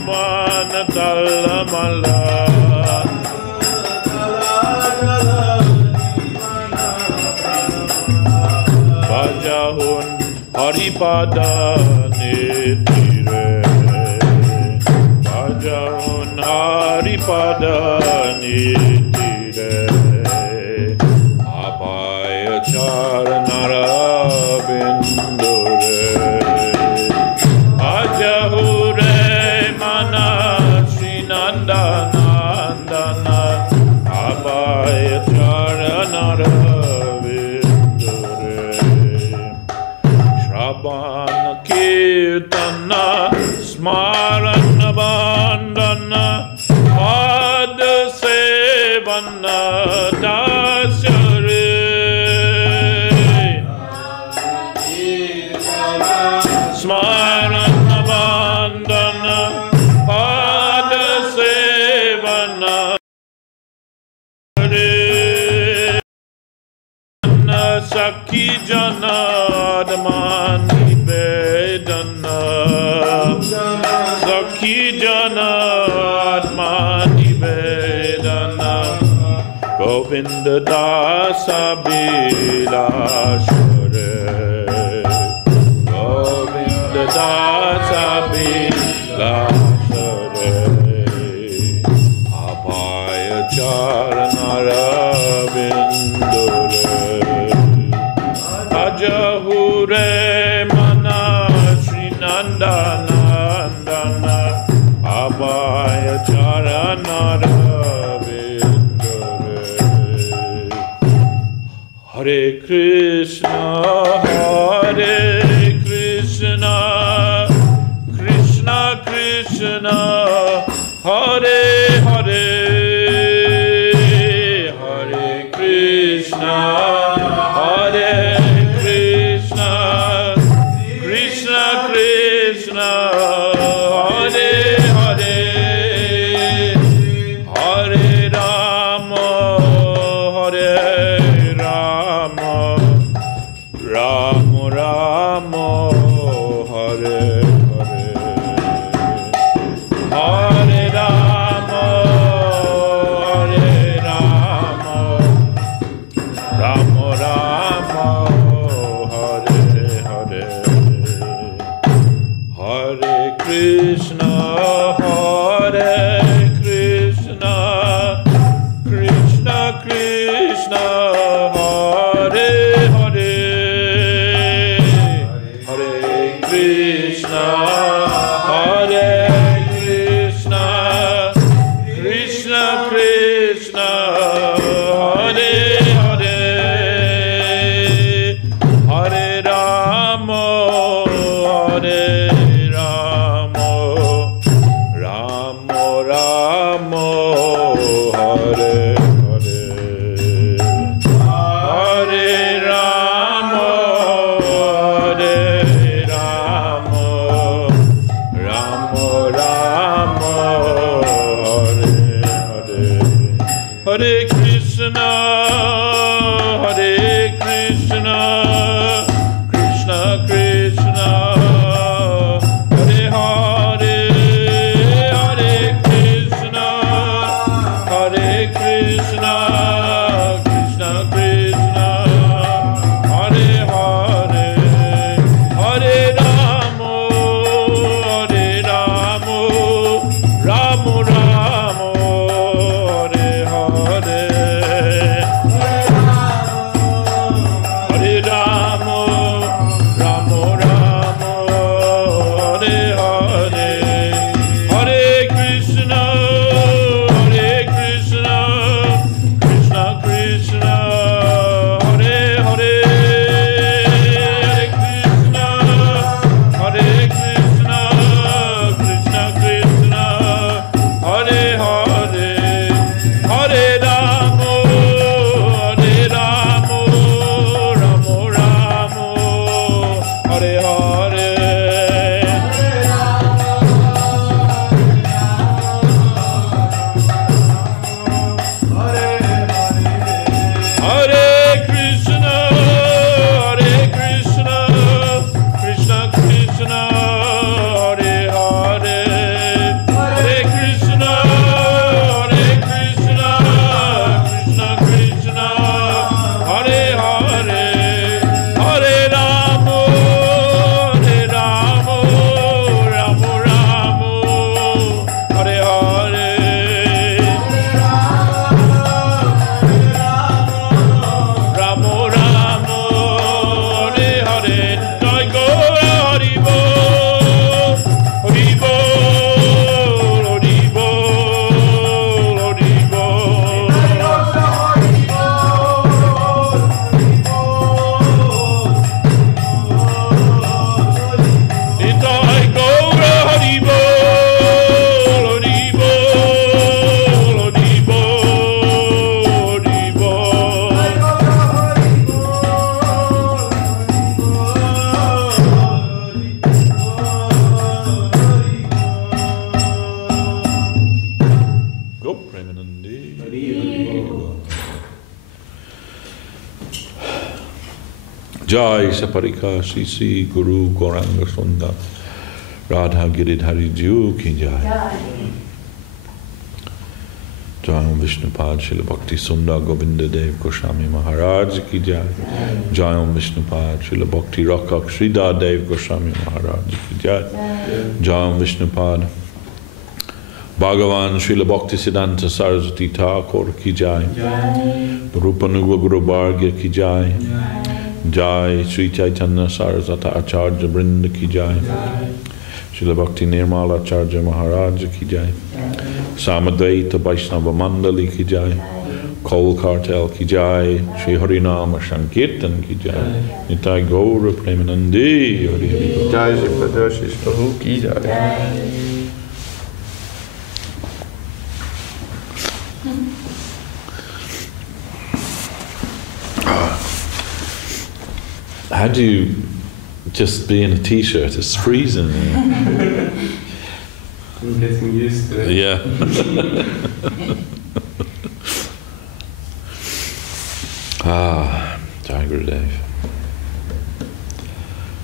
Divana Talamala Bajahun Haripada Nitire Bajahun Haripada Nitire Abhaya Charanara Bindure Ajahure Mana Srinanda Nandana Abhaya Charanara Bindure Shravan Kirtana Smarana Bandana Pada Sevana Dasyare Smarana Bandana Pada Sevana Sakhi Jana Admani Vedana Sakhi Jana Admani Vedana Govinda Dasa Bilashare Govinda Dasa Bilashare Abhaya Charanara Bindure Ajahure Mana Srinanda Nandana Abhaya Charanara Bindure Hare Krishna Hare Krishna Krishna Krishna Hare Hare Hare Krishna Hare Krishna Krishna Krishna Hare Hare Hare Rama Hare Rama Rama Rama Hare Hare Hare Rama Hare Rama Rama Rama Hare Hare Hare Krishna Hare Krishna Krishna Krishna Hare Hare Hare Krishna Hare Krishna Krishna Krishna Hare Hare Hare Rama Hare Rama Rama Rama Hare Hare Hare Rama Hare Rama Rama Rama Hare Hare Hare Krishna Hare Krishna Krishna Krishna Hare Hare Hare Krishna Hare Krishna Krishna Krishna Hare Hare Hare Rama Hare Rama Rama Rama Hare Hare Jai Saparika Sisi Guru Gauranga Sundar Radha Giridhari Ju Ki Jai. Jai Om Vishnupad Srila Bhakti Sundar Govinda Dev Goswami Maharaj Ki Jai. Jai Om Vishnupad Srila Bhakti Rakak Sridhar Dev Goswami Maharaj Ki Jai. Jai Om Vishnupad Bhagavan Srila Bhakti Siddhanta Saraswati Thakur Ki Jai. Rupanuga Guru Bhargya Ki Jai. Jai Sri Chaitanya Saraswata Acharya Brinda Ki Jai. Srila Bhakti Nirmala Acharya Maharaj Ki Jai. Samadvaita Vaishnava Mandali Ki Jai. Kol Kartel Ki Jai. Sri Harinama Sankirtan Ki Jai. Nitai Gaura Premanandi Hari Hari Gaura. Jai Sripad Devashis Prabhu Ki Jai. How do you just be in a t-shirt? It's freezing. I'm getting used to it. Yeah. Jai Gurudev.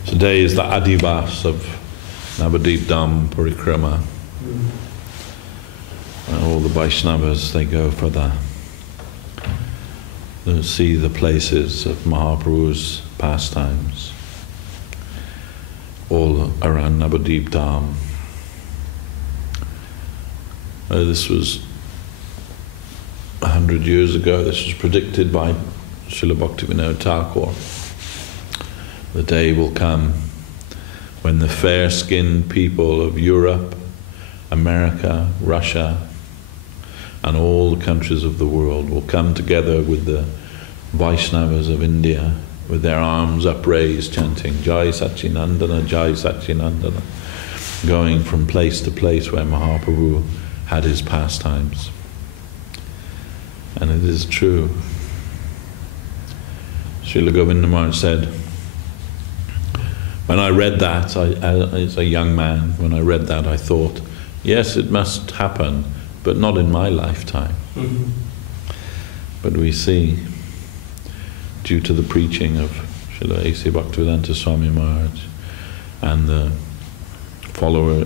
Today is the Adivas of Navadip Dham Parikrama. And all the Vaishnavas, they go for to see the places of Mahaprabhu's pastimes, all around Navadip Dham. This was 100 years ago. This was predicted by Srila Bhaktivinoda Thakur. The day will come when the fair-skinned people of Europe, America, Russia, and all the countries of the world will come together with the Vaishnavas of India, with their arms upraised, chanting Jai Sachinandana, Jai Sachinandana, going from place to place where Mahaprabhu had his pastimes. And it is true. Srila Govinda Maharaj said, when I read that, as a young man, when I read that, I thought, yes, it must happen, but not in my lifetime. Mm-hmm. But we see, due to the preaching of Srila A.C. Bhaktivedanta Swami Maharaj and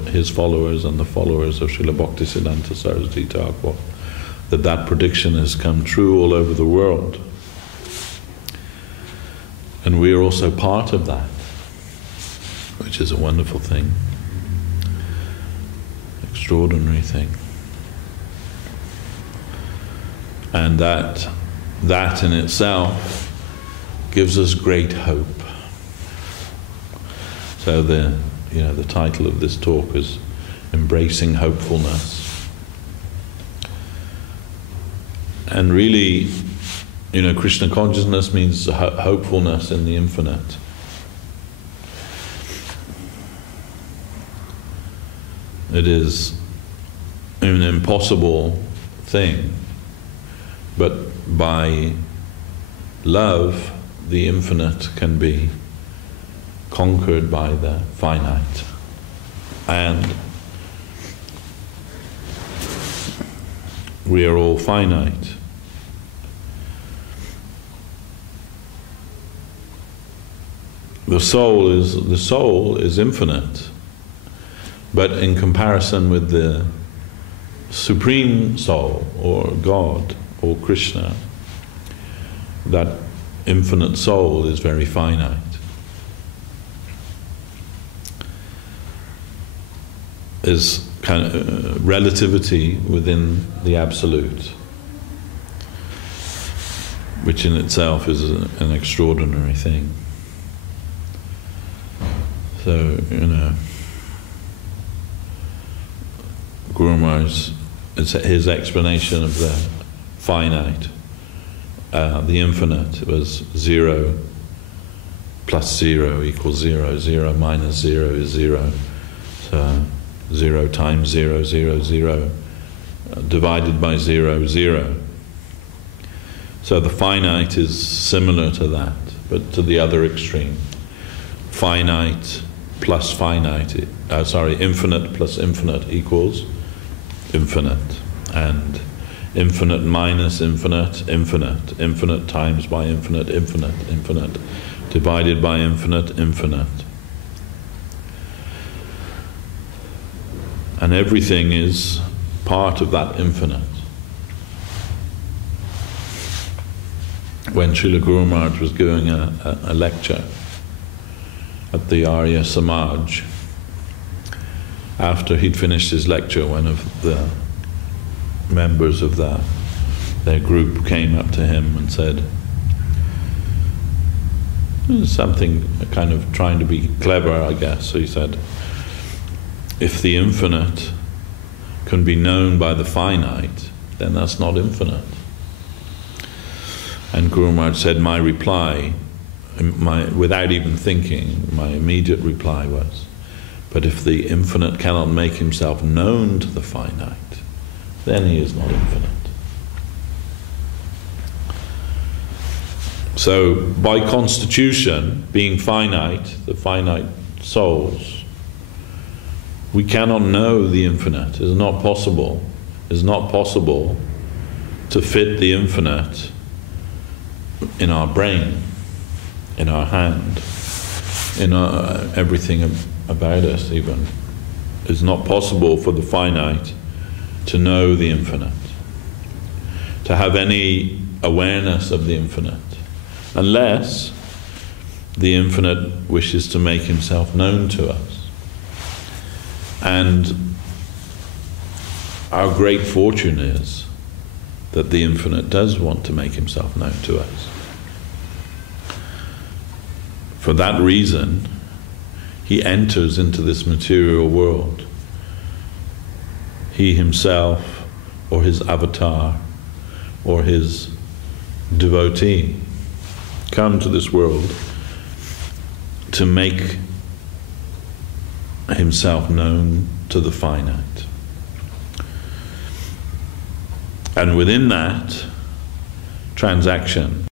his followers and the followers of Srila Bhakti Siddhanta Saraswati Thakur, that prediction has come true all over the world. And we are also part of that, which is a wonderful thing, extraordinary thing. And that in itself gives us great hope. So the title of this talk is Embracing Hopefulness. And really, Krishna consciousness means hopefulness in the infinite. It is an impossible thing, but by love, the infinite can be conquered by the finite. And we are all finite. The soul is infinite, but in comparison with the Supreme Soul, or God, or Krishna, that infinite soul is very finite. Is kind of relativity within the absolute, which in itself is an extraordinary thing. So, Guru Maharaj, his explanation of the finite, the infinite, was 0 plus 0 equals 0, 0 minus 0 is 0. So 0 times 0, 0, 0, divided by 0, 0. So the finite is similar to that, but to the other extreme. Finite plus finite, infinite plus infinite equals infinite, and infinite minus infinite, infinite, infinite times by infinite, infinite, infinite, divided by infinite, infinite. And everything is part of that infinite. When Srila Guru Maharaj was giving a lecture at the Arya Samaj, after he'd finished his lecture, one of the members of their group came up to him and said something kind of trying to be clever, I guess. So he said, if the infinite can be known by the finite, then that's not infinite. And Guru Maharaj said, my reply, without even thinking, my immediate reply was, but if the infinite cannot make himself known to the finite, then he is not infinite. So, by constitution, being finite, the finite souls, we cannot know the infinite. It is not possible. It is not possible to fit the infinite in our brain, in our hand, in everything about us even. It's not possible for the finite to know the infinite, to have any awareness of the infinite, unless the infinite wishes to make himself known to us. And our great fortune is that the infinite does want to make himself known to us. For that reason, he enters into this material world. He himself, or his avatar, or his devotee, come to this world to make himself known to the finite. And within that transaction,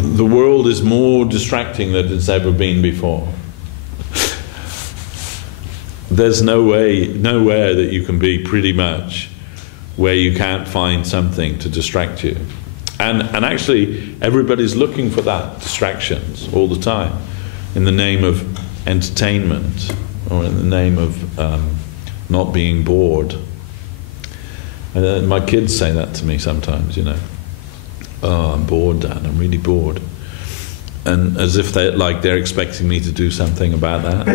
the world is more distracting than it's ever been before. There's nowhere that you can be pretty much where you can't find something to distract you. And actually, everybody's looking for that distractions all the time in the name of entertainment or in the name of not being bored. My kids say that to me sometimes, you know. Oh, I'm bored, Dad, I'm really bored. And as if they're expecting me to do something about that.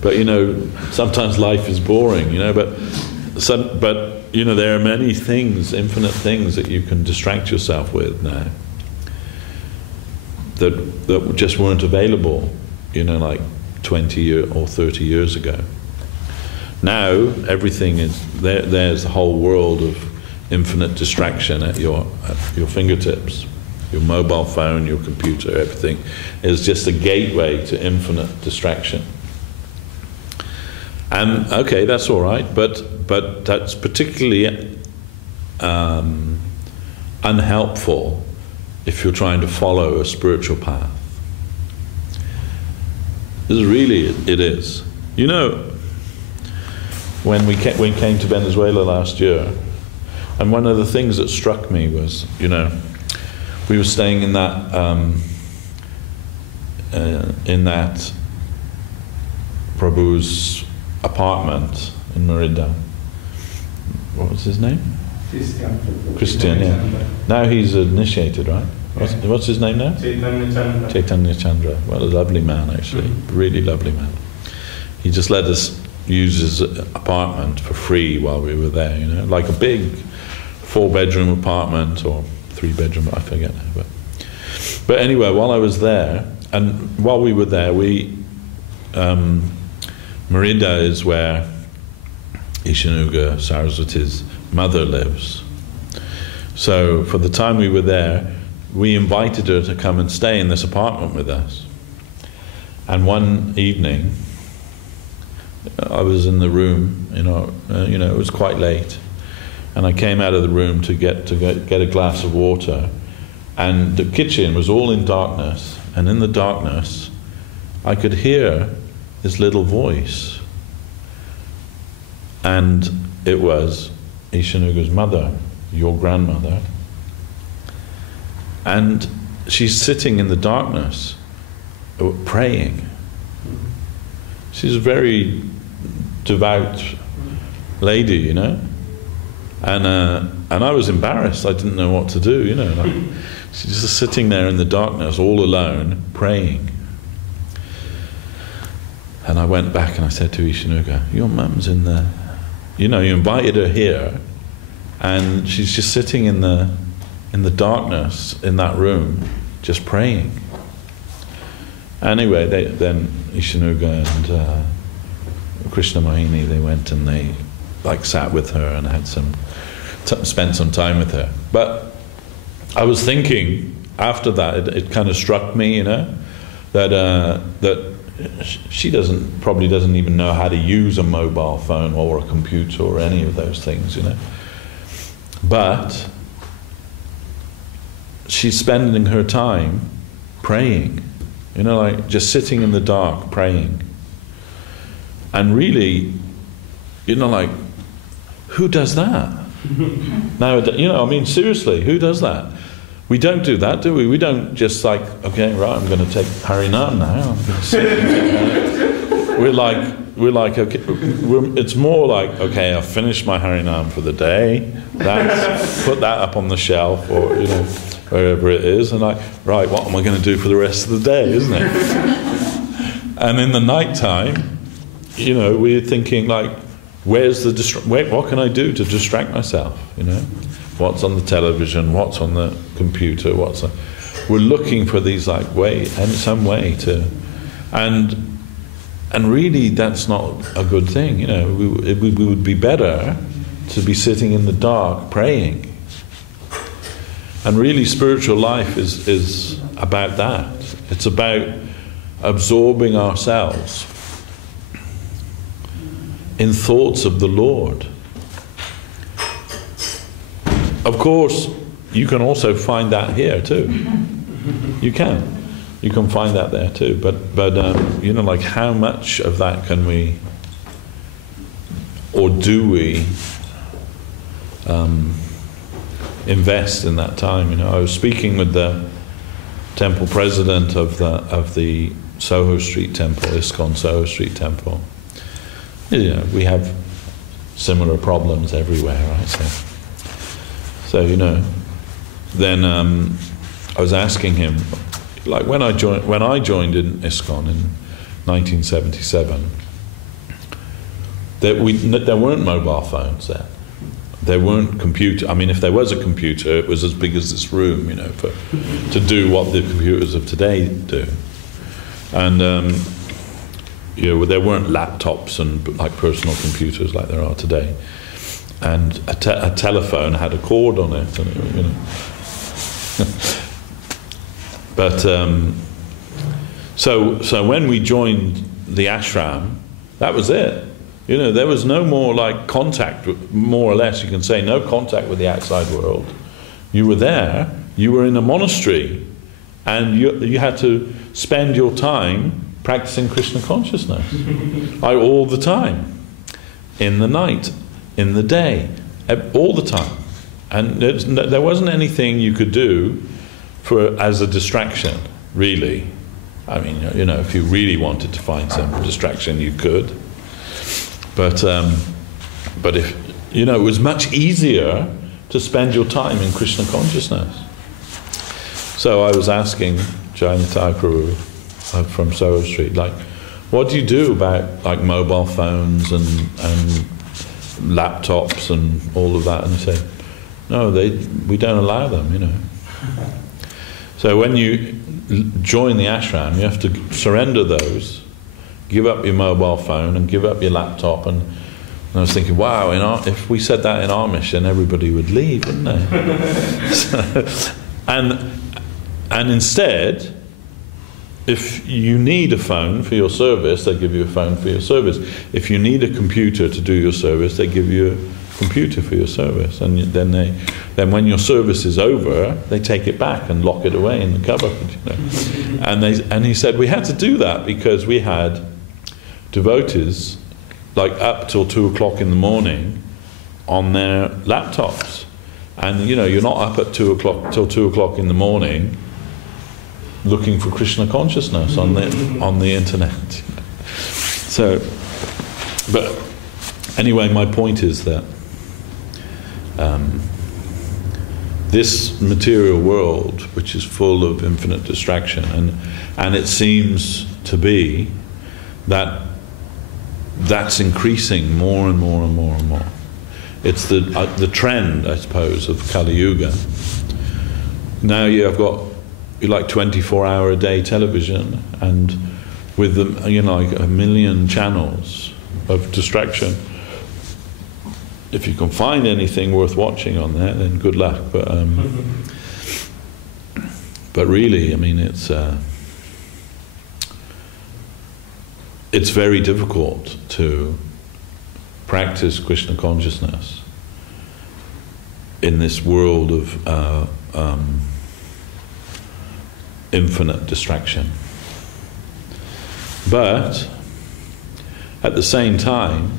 But, you know, sometimes life is boring, you know, but you know, there are many things, infinite things that you can distract yourself with now that just weren't available, you know, like 20 or 30 years ago. Now, everything is, there's a whole world of infinite distraction at your fingertips. Your mobile phone, your computer, everything is just a gateway to infinite distraction. And okay, that's all right, but that's particularly unhelpful if you're trying to follow a spiritual path. This is really, it is. You know, when we came to Venezuela last year, and one of the things that struck me was, you know, we were staying in that Prabhu's apartment in Merida. What was his name? Christian, yeah. Now he's initiated, right? What's his name now? Chaitanya Chandra. Well, a lovely man, actually. Really lovely man. He just let us use his apartment for free while we were there, you know, like a big 4-bedroom apartment or 3-bedroom, I forget now. But anyway, while I was there, and while we were there, Merida is where Ishanuga Saraswati's mother lives. So for the time we were there, we invited her to come and stay in this apartment with us. And one evening, I was in the room, it was quite late, and I came out of the room to get a glass of water, and the kitchen was all in darkness, and in the darkness, I could hear this little voice, and it was Ishanuga's mother, your grandmother, and she's sitting in the darkness, praying. She's a very devout lady, you know, and I was embarrassed. I didn't know what to do, you know. Like, she's just sitting there in the darkness, all alone, praying. And I went back and I said to Ishanuga, "Your mum's in the, you invited her here, and she's just sitting in the darkness in that room, just praying." Anyway, then Ishanuga and Krishna Mohini, they went and they sat with her and had spent some time with her. But I was thinking after that, it kind of struck me, that she probably doesn't even know how to use a mobile phone or a computer or any of those things, But she's spending her time praying, just sitting in the dark praying. And really, who does that? Now, seriously, who does that? We don't do that, do we? We don't just okay, right, I'm going to take Harinam now. I'm going to sit. We're like, okay, it's more like, okay, I've finished my Harinam for the day. Put that up on the shelf or, wherever it is. And right, what am I going to do for the rest of the day, isn't it? And in the night time, we're thinking where's what can I do to distract myself, What's on the television, what's on the computer, we're looking for these some way to, and really that's not a good thing, we would be better to be sitting in the dark praying. And really spiritual life is about that. It's about absorbing ourselves in thoughts of the Lord. Of course, you can also find that here too. You can find that there too. But how much of that can we, or do we, invest in that time? I was speaking with the temple president of the Soho Street Temple, ISKCON Soho Street Temple. We have similar problems everywhere, right? So then I was asking him, when I joined in ISKCON in 1977, there weren't mobile phones then. There weren't computer. I mean, if there was a computer, it was as big as this room, to do what the computers of today do. And there weren't laptops and personal computers like there are today. And a telephone had a cord on it, and But so when we joined the ashram, that was it. There was no more contact, more or less you can say, no contact with the outside world. You were there, you were in a monastery, and you had to spend your time practicing Krishna consciousness. All the time. In the night, in the day, all the time. And there wasn't anything you could do as a distraction, really. I mean, if you really wanted to find some distraction, you could. But if it was much easier to spend your time in Krishna consciousness. So I was asking Jayanatai Prabhu from Soho Street, like, what do you do about like mobile phones and laptops and all of that? And he said, no, we don't allow them, So when you join the ashram, you have to surrender those, give up your mobile phone and give up your laptop. And I was thinking, wow, if we said that in our mission, everybody would leave, wouldn't they? And instead, if you need a phone for your service, they give you a phone for your service. If you need a computer to do your service, they give you a computer for your service. And then when your service is over, they take it back and lock it away in the cupboard. And he said we had to do that because we had devotees like up till 2 o'clock in the morning on their laptops. And you're not up at 2 o'clock till 2 o'clock in the morning looking for Krishna consciousness on the internet. So, but anyway, my point is that this material world, which is full of infinite distraction, and it seems to be that's increasing more and more and more and more. It's the trend, I suppose, of Kali Yuga. Now you've got like 24-hour-a-day television, and with like 1 million channels of distraction. If you can find anything worth watching on there, then good luck. But really, I mean, it's very difficult to practice Krishna consciousness in this world of infinite distraction. But at the same time,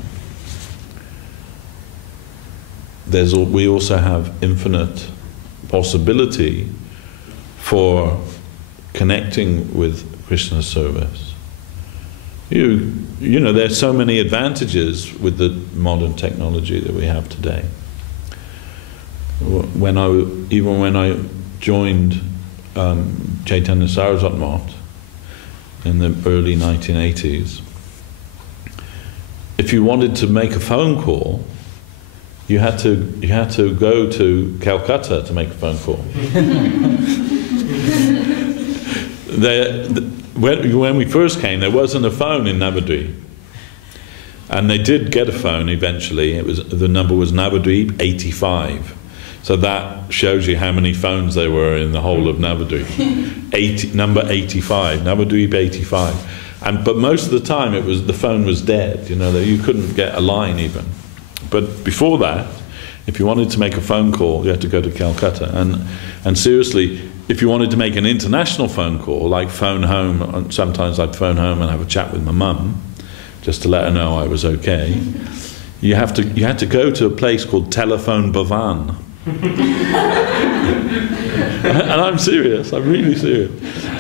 we also have infinite possibility for connecting with Krishna's service. There's so many advantages with the modern technology that we have today. When I joined Chaitanya Saraswat Math in the early 1980s, if you wanted to make a phone call, you had to go to Calcutta to make a phone call. When we first came, there wasn't a phone in Navadvip, and they did get a phone eventually. The number was Navadvip 85. So that shows you how many phones there were in the whole of Navadvip. Number 85, Navadvip 85. But most of the time the phone was dead. You couldn't get a line even. But before that, if you wanted to make a phone call, you had to go to Calcutta. And seriously, if you wanted to make an international phone call, like phone home, sometimes I'd phone home and have a chat with my mum, just to let her know I was okay. You had to go to a place called Telephone Bhavan. And I'm serious, I'm really serious.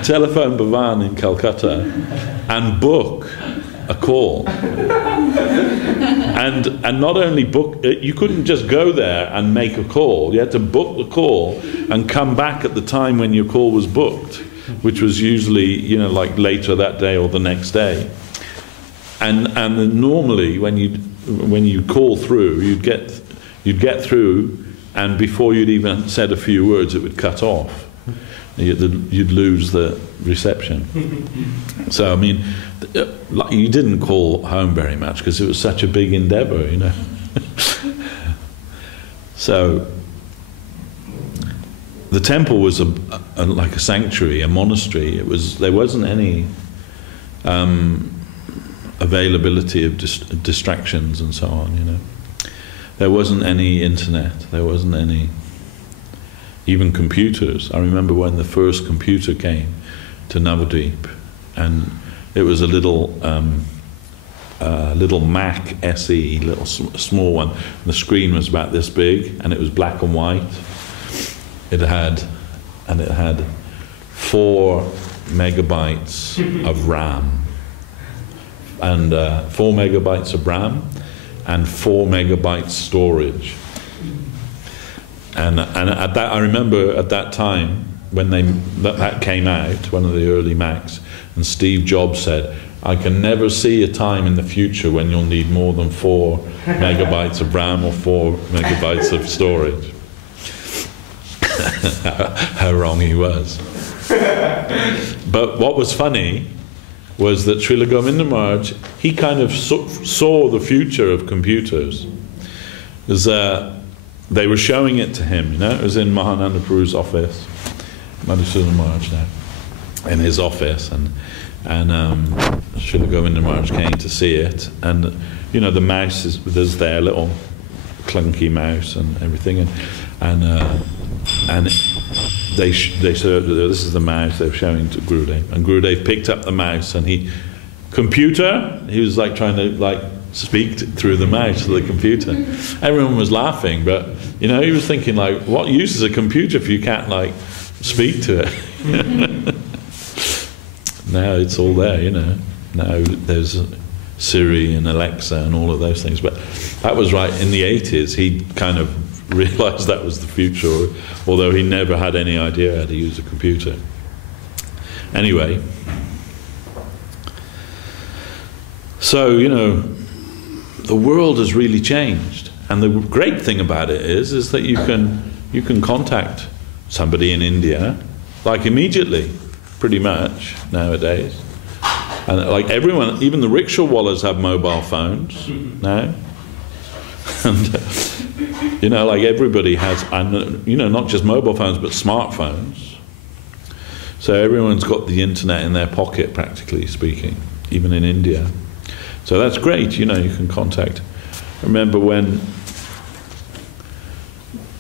Telephone Bhavan in Calcutta and book a call. And not only book, you couldn't just go there and make a call. You had to book the call and come back at the time when your call was booked, which was usually, like later that day or the next day. And then normally when you call through, you'd get through, and before you'd even said a few words, it would cut off. You'd lose the reception. So I mean, you didn't call home very much because it was such a big endeavor, So the temple was like a sanctuary, a monastery. There wasn't any availability of distractions and so on. There wasn't any internet. There wasn't any even computers. I remember when the first computer came to Navadvip, and it was a little Mac SE, little small one. And the screen was about this big, and it was black and white. It had 4 megabytes of RAM, and 4 megabytes of RAM, and 4 megabytes storage. And at that, I remember at that time when that came out, one of the early Macs, and Steve Jobs said, "I can never see a time in the future when you'll need more than 4 megabytes of RAM or 4 megabytes of storage." How wrong he was. But what was funny was that Srila Govinda Maharaj, he kind of saw the future of computers. They were showing it to him, you know. It was in Mahananda Prabhu's office, Madhusudan Maharaj now, in his office, and Srila Govinda Maharaj came to see it, and you know, the mouse there's their little clunky mouse and everything, and they said, "This is the mouse." They were showing to Gurudev, and Gurudev picked up the mouse, and he was like trying to like speak through the mouse to the computer. Everyone was laughing, but you know, he was thinking like, what use is a computer if you can't like speak to it? Now it's all there, you know. Now there's Siri and Alexa and all of those things. But that was right in the 80s. He kind of realized that was the future, although he never had any idea how to use a computer. Anyway, so, you know, the world has really changed. And the great thing about it is that you can contact somebody in India, like immediately, pretty much, nowadays. And like everyone, even the rickshaw wallahs have mobile phones now. And, you know, like everybody has, and you know, not just mobile phones, but smartphones. So everyone's got the internet in their pocket, practically speaking, even in India. So that's great, you know, you can contact. I remember when,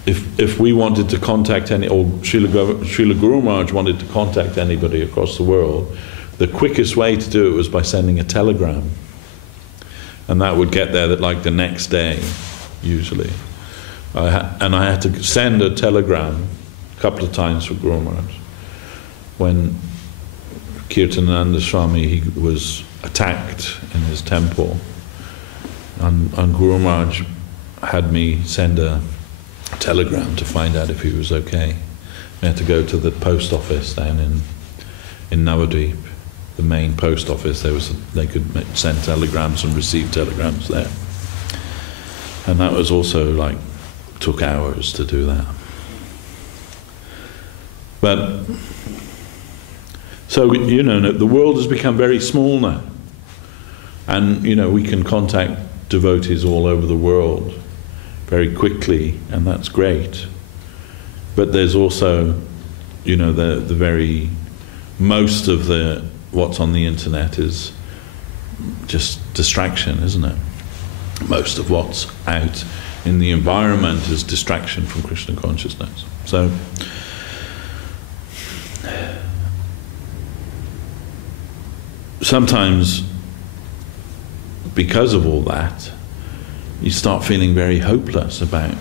if we wanted to contact or Srila Guru Maharaj wanted to contact anybody across the world, the quickest way to do it was by sending a telegram. And that would get there like the next day, usually. And I had to send a telegram a couple of times for Guru Maharaj. When Kirtananda Swami, he was attacked in his temple, and Guru Maharaj had me send a telegram to find out if he was okay. We had to go to the post office down in Navadvip, the main post office. They could send telegrams and receive telegrams there, and that was also like took hours to do that. But so, you know, the world has become very small now, and you know, we can contact devotees all over the world very quickly, and that's great. But there's also, you know, the very most of what's on the internet is just distraction, isn't it? Most of what's out in the environment is distraction from Krishna consciousness. So sometimes, because of all that, you start feeling very hopeless about,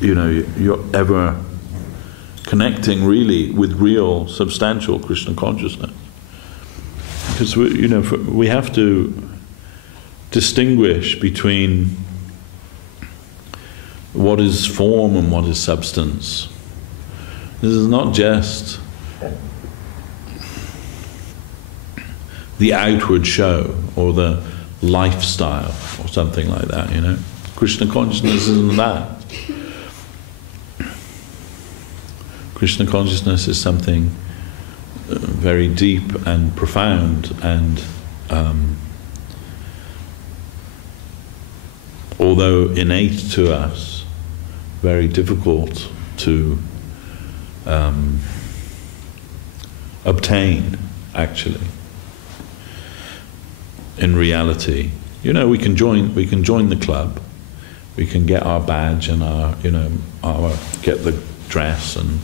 you know, you're ever connecting really with real, substantial Krishna consciousness. Because we have to distinguish between what is form and what is substance. This is not just the outward show or the lifestyle or something like that, you know. Krishna consciousness isn't that. Krishna consciousness is something very deep and profound, and although innate to us, very difficult to obtain, actually. In reality, you know, we can join the club, we can get our badge and get the dress and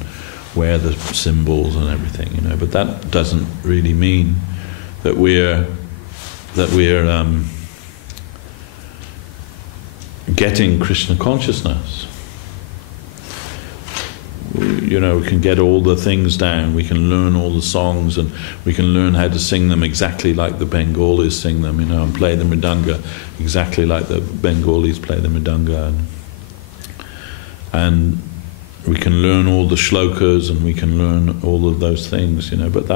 wear the symbols and everything, you know, but that doesn't really mean that we're getting Krishna consciousness. we can get all the things down, we can learn all the songs, and we can learn how to sing them exactly like the Bengalis sing them, and play the mridanga exactly like the Bengalis play the mridanga, and we can learn all the shlokas, and we can learn all of those things, but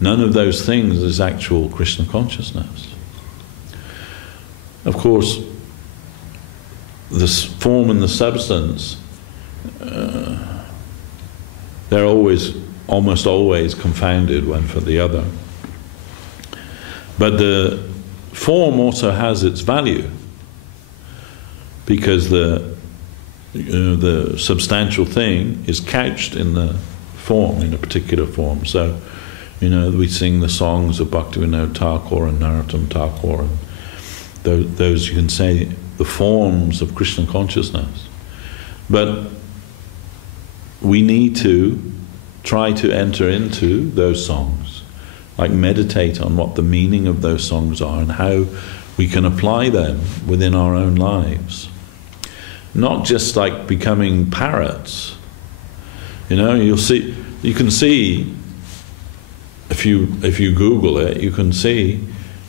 none of those things is actual Krishna consciousness. Of course, this form and the substance, they're almost always confounded one for the other. But the form also has its value, because the substantial thing is couched in the form, in a particular form. So, we sing the songs of Bhaktivinoda Thakur and Narottam Thakur, and those you can say the forms of Krishna consciousness. But we need to try to enter into those songs, like meditate on what the meaning of those songs are and how we can apply them within our own lives. Not just like becoming parrots. You can see if you Google it, you can see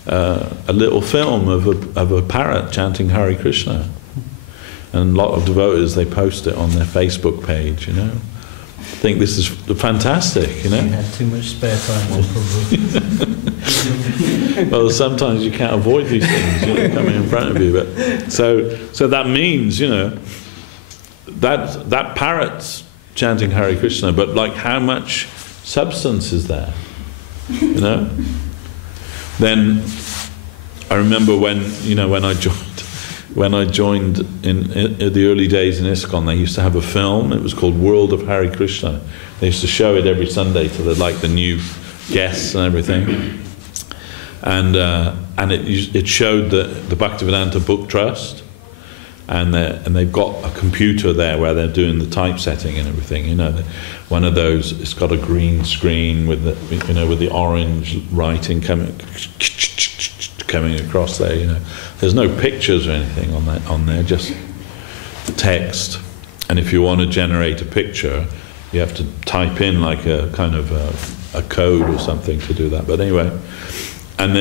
a little film of a parrot chanting Hare Krishna. And a lot of devotees, they post it on their Facebook page, I think this is fantastic, You had too much spare time for Prabhu. Well, sometimes you can't avoid these things, coming in front of you. But so that means, that parrot's chanting Hare Krishna, but like how much substance is there? Then I remember when I joined in the early days in ISKCON, they used to have a film. It was called World of Hare Krishna. They used to show it every Sunday to the new guests and everything. And it showed the Bhaktivedanta Book Trust, and they've got a computer there where they're doing the typesetting and everything. One of those, it's got a green screen with the orange writing coming across there. There's no pictures or anything on there, just text. And if you want to generate a picture, you have to type in like a kind of a code or something to do that. But anyway, in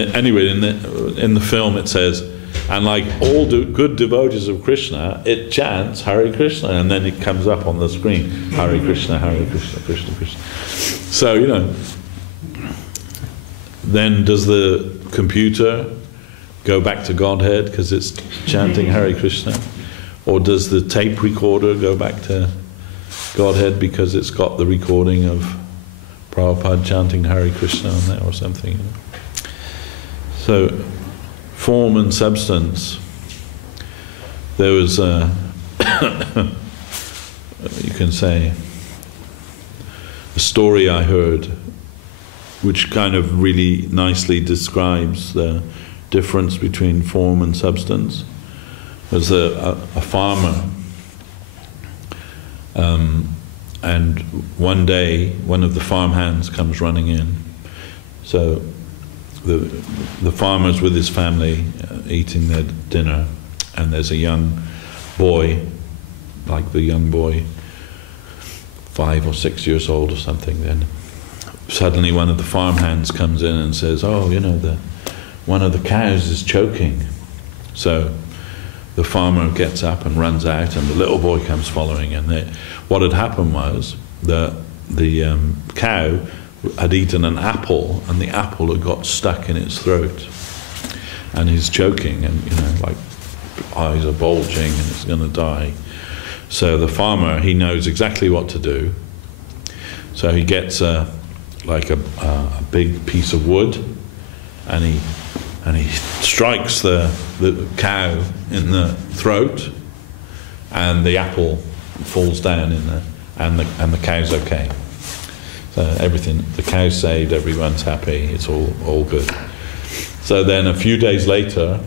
the film it says, and like all good devotees of Krishna, it chants Hare Krishna, and then it comes up on the screen, Hare Krishna, Krishna Krishna. So, then does the computer go back to Godhead because it's chanting Hare Krishna? Or does the tape recorder go back to Godhead because it's got the recording of Prabhupada chanting Hare Krishna on there or something? So, form and substance. There was you can say, a story I heard which kind of really nicely describes the difference between form and substance. Was a farmer, and one day one of the farmhands comes running in. So the farmer's with his family eating their dinner, and there's a young boy, like the young boy, 5 or 6 years old or something. Then suddenly one of the farmhands comes in and says, "Oh, one of the cows is choking." So the farmer gets up and runs out, and the little boy comes following. And what had happened was the cow had eaten an apple, and the apple had got stuck in its throat, and he's choking, and like eyes are bulging, and it's going to die. So the farmer, he knows exactly what to do. So he gets a big piece of wood, and he strikes the cow in the throat, and the apple falls down in there, and the cow's okay. So everything, the cow's saved, everyone's happy, it's all good. So then a few days later,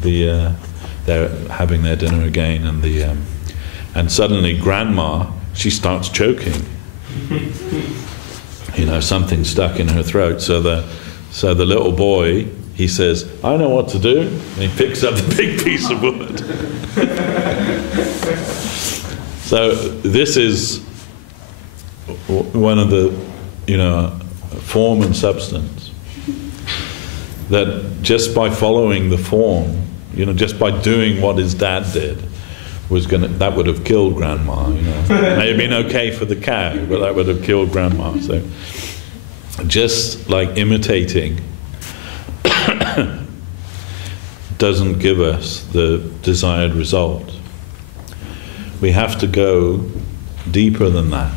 they're having their dinner again, and suddenly Grandma, she starts choking. Something stuck in her throat. So the little boy, he says, "I know what to do," and he picks up the big piece of wood. So this is one of the, form and substance, that just by following the form, just by doing what his dad did, that would have killed Grandma. May have been okay for the cow, but that would have killed Grandma. So just like imitating doesn't give us the desired result. We have to go deeper than that.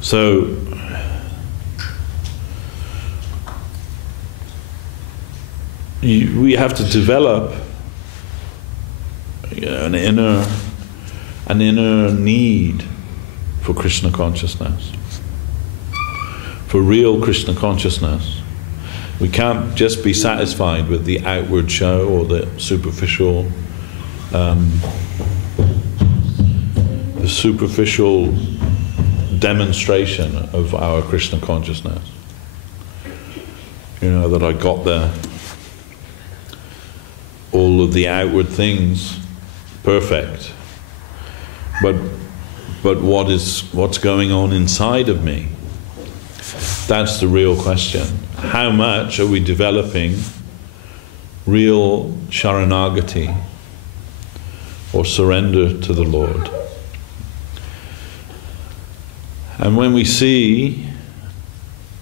So we have to develop an inner need for Krishna consciousness, for real Krishna consciousness. We can't just be satisfied with the outward show or the superficial demonstration of our Krishna consciousness. That I got all of the outward things perfect, but what's going on inside of me? That's the real question. How much are we developing real sharanagati, or surrender to the Lord? And when we see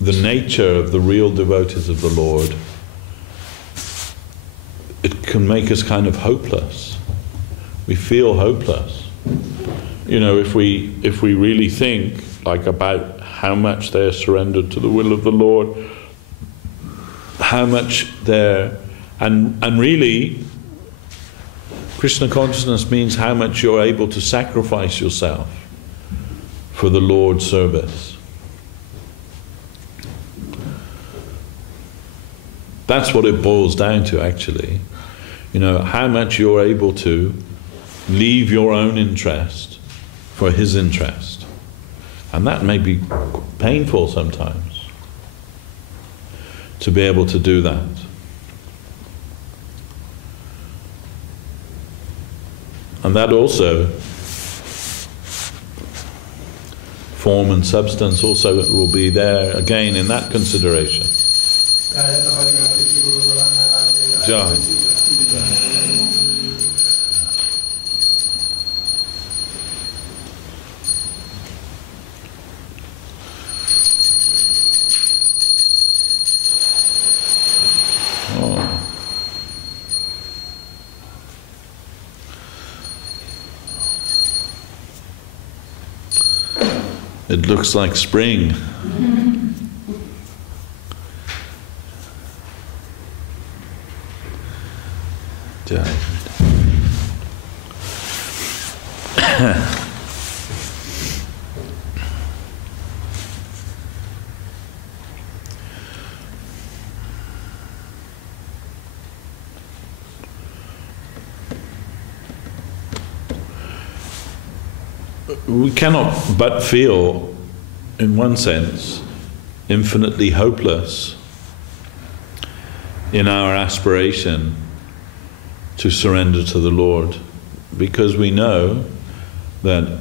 the nature of the real devotees of the Lord, it can make us kind of hopeless. We feel hopeless. If we really think about how much they're surrendered to the will of the Lord, how much they're, and really, Krishna consciousness means how much you're able to sacrifice yourself for the Lord's service. That's what it boils down to, actually. How much you're able to leave your own interest for His interest. And that may be painful sometimes, to be able to do that. And that also, form and substance also will be there again in that consideration. Jai. It looks like spring. We cannot but feel, in one sense, infinitely hopeless in our aspiration to surrender to the Lord, because we know that,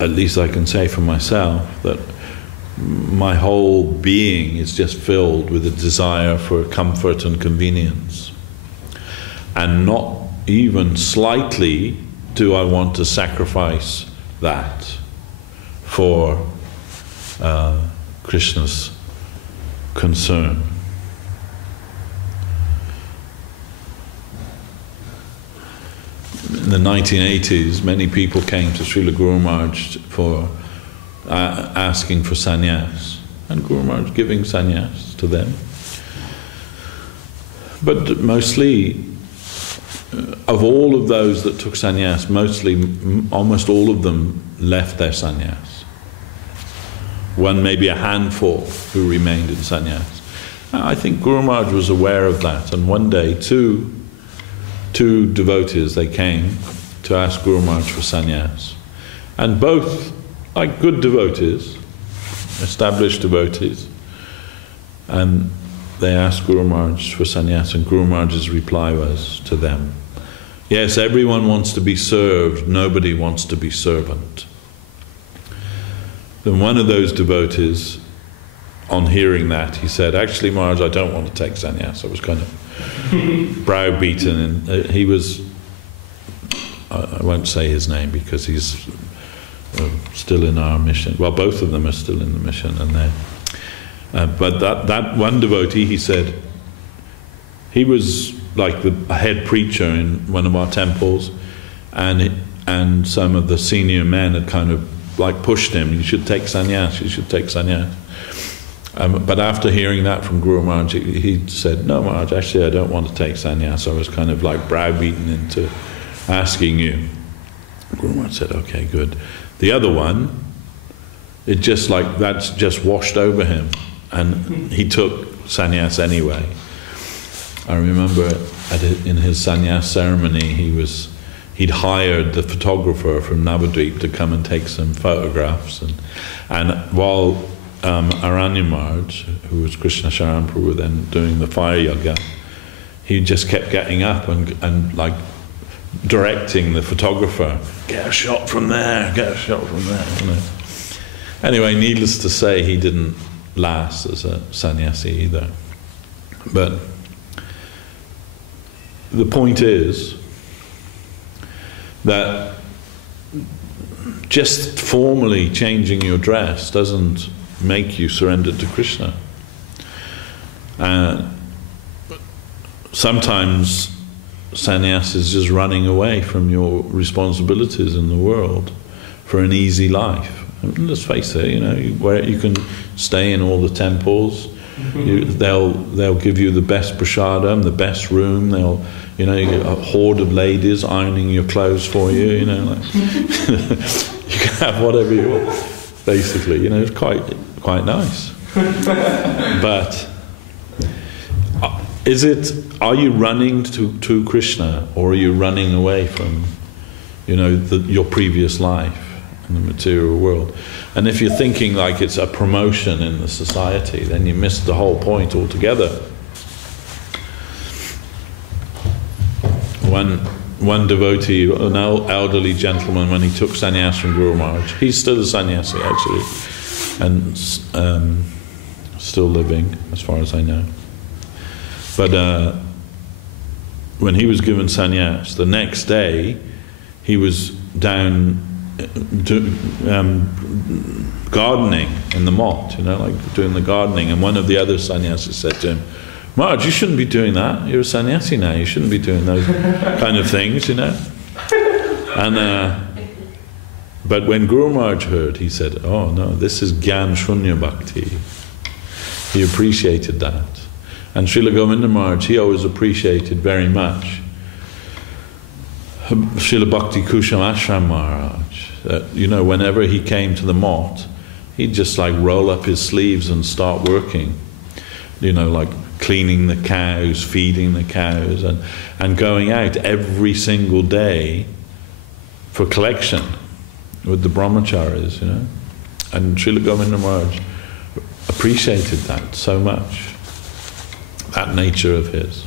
at least I can say for myself, that my whole being is just filled with a desire for comfort and convenience, and not even slightly do I want to sacrifice that for Krishna's concern. In the 1980s, many people came to Srila Guru Maharaj for asking for sannyas, and Guru Maharaj giving sannyas to them. But mostly, of all of those that took sannyas, almost all of them left their sannyas. One, maybe a handful, who remained in sannyas. I think Guru Maharaj was aware of that, and one day two devotees, they came to ask Guru Maharaj for sannyas. And both, like good devotees, established devotees, and they asked Guru Maharaj for sannyas, and Guru Maharaj's reply was to them, Yes, everyone wants to be served, nobody wants to be servant. Then one of those devotees, on hearing that, he said, actually, Maharaj, I don't want to take sannyas. I was kind of browbeaten, and he was, I won't say his name because he's still in our mission. Well, both of them are still in the mission, and but that one devotee, he said, he was like a head preacher in one of our temples, and some of the senior men had kind of like pushed him, you should take sannyas, you should take sannyas. But after hearing that from Guru Maharaj, he said, no Maharaj, actually I don't want to take sannyas. I was kind of like browbeaten into asking you. Guru Maharaj said, okay, good. The other one, it just like, that's just washed over him, and he took sannyas anyway. I remember in his sannyas ceremony, he'd hired the photographer from Navadvip to come and take some photographs, and while Aranya Maharaj, who was Krishna Sharan Prabhu, then doing the fire yoga, he just kept getting up and like directing the photographer, get a shot from there, get a shot from there, you know. Anyway, needless to say, he didn't last as a sannyasi either. But the point is that just formally changing your dress doesn't make you surrender to Krishna. Sometimes sannyas is just running away from your responsibilities in the world for an easy life. And let's face it, you know, where you can stay in all the temples, they'll give you the best prasadam, the best room, they'll, you know, you get a horde of ladies ironing your clothes for you, you know, like you can have whatever you want, basically, you know, it's quite nice. But are you running to Krishna, or are you running away from, you know, your previous life in the material world? And if you're thinking like it's a promotion in the society, then you miss the whole point altogether. One devotee, an elderly gentleman, when he took sannyas from Guru Maharaj, he's still a sannyasi actually, and still living as far as I know. But when he was given sannyas, the next day he was down gardening in the mott, you know, like doing the gardening, and one of the other sannyasis said to him, Maharaj, you shouldn't be doing that. You're a sannyasi now. You shouldn't be doing those kind of things, you know. And but when Guru Maharaj heard, he said, "Oh no, this is Gyan Shunya Bhakti." He appreciated that, and Srila Govinda Maharaj, he always appreciated very much Srila Bhakti Kusham Ashram Maharaj. You know, whenever he came to the mott, he'd just like roll up his sleeves and start working. You know, like cleaning the cows, feeding the cows, and going out every single day for collection with the brahmacharis, you know. And Srila Govinda Maharaj appreciated that so much, that nature of his.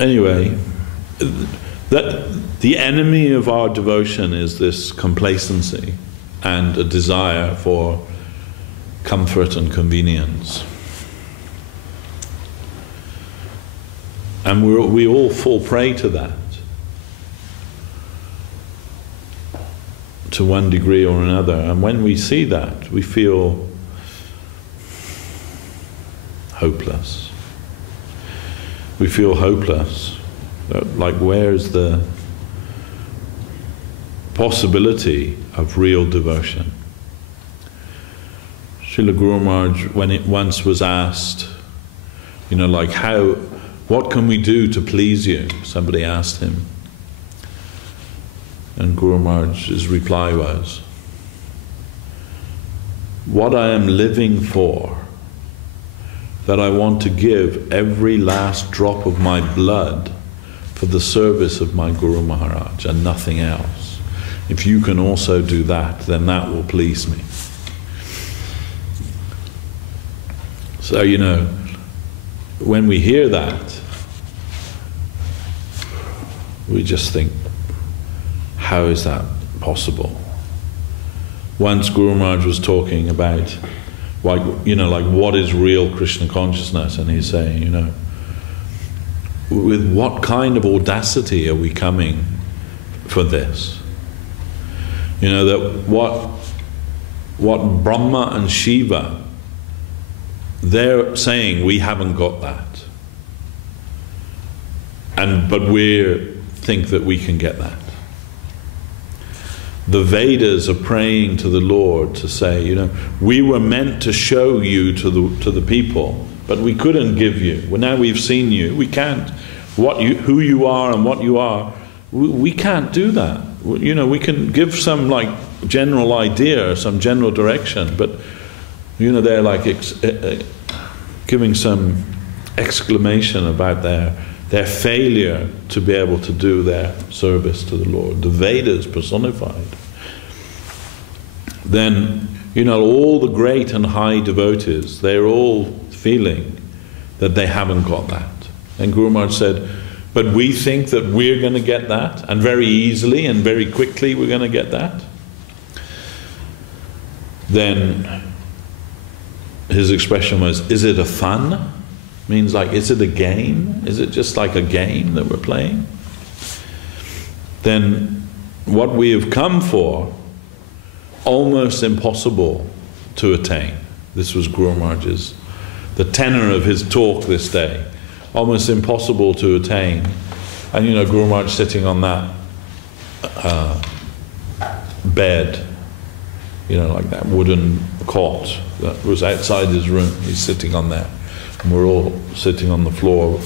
Anyway, that the enemy of our devotion is this complacency and a desire for comfort and convenience. And we all fall prey to that, to one degree or another. And when we see that, we feel hopeless. We feel hopeless. Like, where's the possibility of real devotion? Srila Guru Maharaj, when it once was asked, you know, like, what can we do to please you? Somebody asked him. And Guru Maharaj's reply was, what I am living for, that I want to give every last drop of my blood for the service of my Guru Maharaj and nothing else. If you can also do that, then that will please me. So, you know, when we hear that, we just think, how is that possible? Once Guru Maharaj was talking about, like, what is real Krishna consciousness, and he's saying, with what kind of audacity are we coming for this? That what Brahma and Shiva, they're saying we haven't got that, but we think that we can get that. The Vedas are praying to the Lord to say, we were meant to show you to the people, but we couldn't give you. Well, now we've seen you, we can't. Who you are and what you are, we can't do that. We can give some general idea, some general direction, but they're giving some exclamation about their failure to be able to do their service to the Lord. The Vedas personified. Then, all the great and high devotees, they're all feeling that they haven't got that. And Guru Maharaj said, but we think that we're going to get that, and very easily and very quickly we're going to get that. Then his expression was, is it a fun? Means is it a game? Is it just like a game that we're playing? Then what we have come for, almost impossible to attain. This was Guru Maharaj's, the tenor of his talk this day. Almost impossible to attain. And Guru Maharaj sitting on that bed, like that wooden cot that was outside his room. He's sitting on there. And we're all sitting on the floor.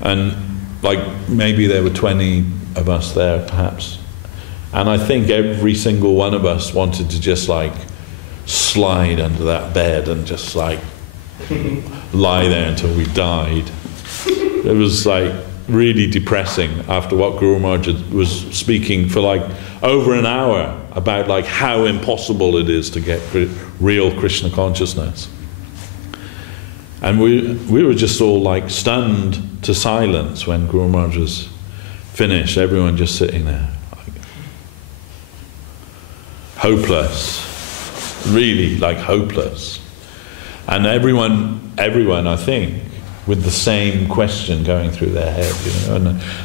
And maybe there were 20 of us there, perhaps. And I think every single one of us wanted to just slide under that bed and just lie there until we died. It was really depressing after what Guru Maharaj was speaking for over an hour about how impossible it is to get real Krishna consciousness. And we were just all stunned to silence when Guru Maharaj was finished. Everyone just sitting there, hopeless, really hopeless. And everyone, I think, with the same question going through their head,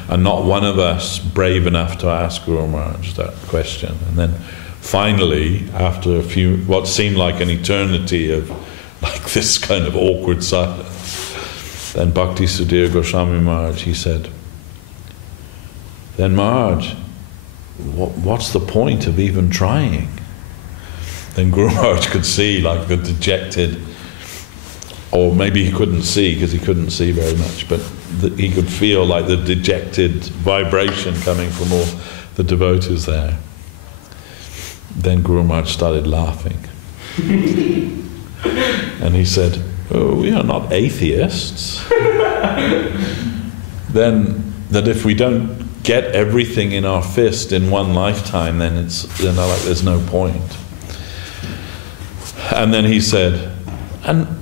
and not one of us brave enough to ask Guru Maharaj that question. And then finally, after what seemed like an eternity of this kind of awkward silence, then Bhakti Sudhir Goswami Maharaj, he said, then Maharaj, what's the point of even trying? Then Guru Maharaj could see the dejected, or maybe he couldn't see because he couldn't see very much, but he could feel the dejected vibration coming from all the devotees there. Then Guru Maharaj started laughing. And he said, oh, we are not atheists. Then that if we don't get everything in our fist in one lifetime, then there's no point. And then he said,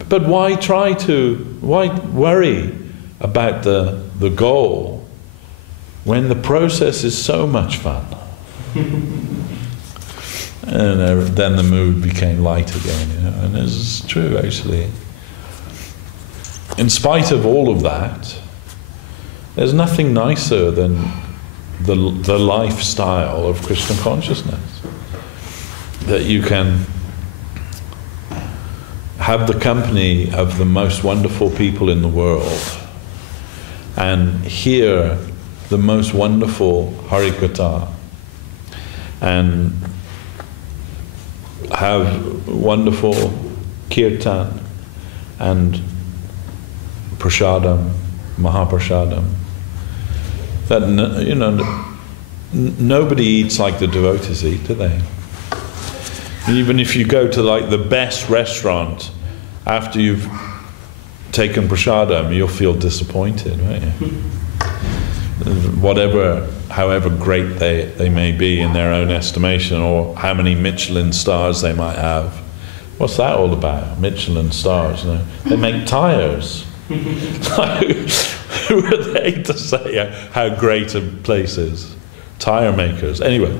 but why worry about the goal when the process is so much fun? And then the mood became light again, and this is true actually. In spite of all of that, there's nothing nicer than the lifestyle of Krishna consciousness. That you can have the company of the most wonderful people in the world and hear the most wonderful Harikatha and have wonderful kirtan and prasadam, mahaprasadam. That nobody eats like the devotees eat, do they? Even if you go to the best restaurant, after you've taken prasadam, you'll feel disappointed, won't you? However great they may be in their own estimation, or how many Michelin stars they might have. What's that all about? Michelin stars, They make tires. Who are they to say how great a place is? Tire makers. Anyway.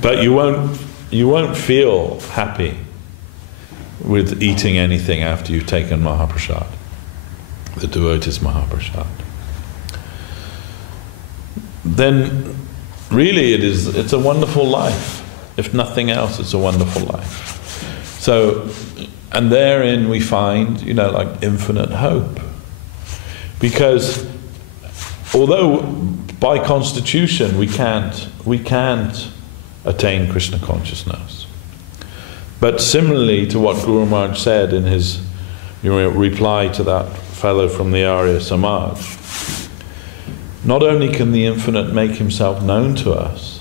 But you won't feel happy with eating anything after you've taken Mahaprasad, the devotee's Mahaprasad. Then really it's a wonderful life. If nothing else, it's a wonderful life. So, and therein we find, like infinite hope. Because although by constitution we can't attain Krishna consciousness, but similarly to what Guru Maharaj said in his reply to that fellow from the Arya Samaj, not only can the infinite make himself known to us,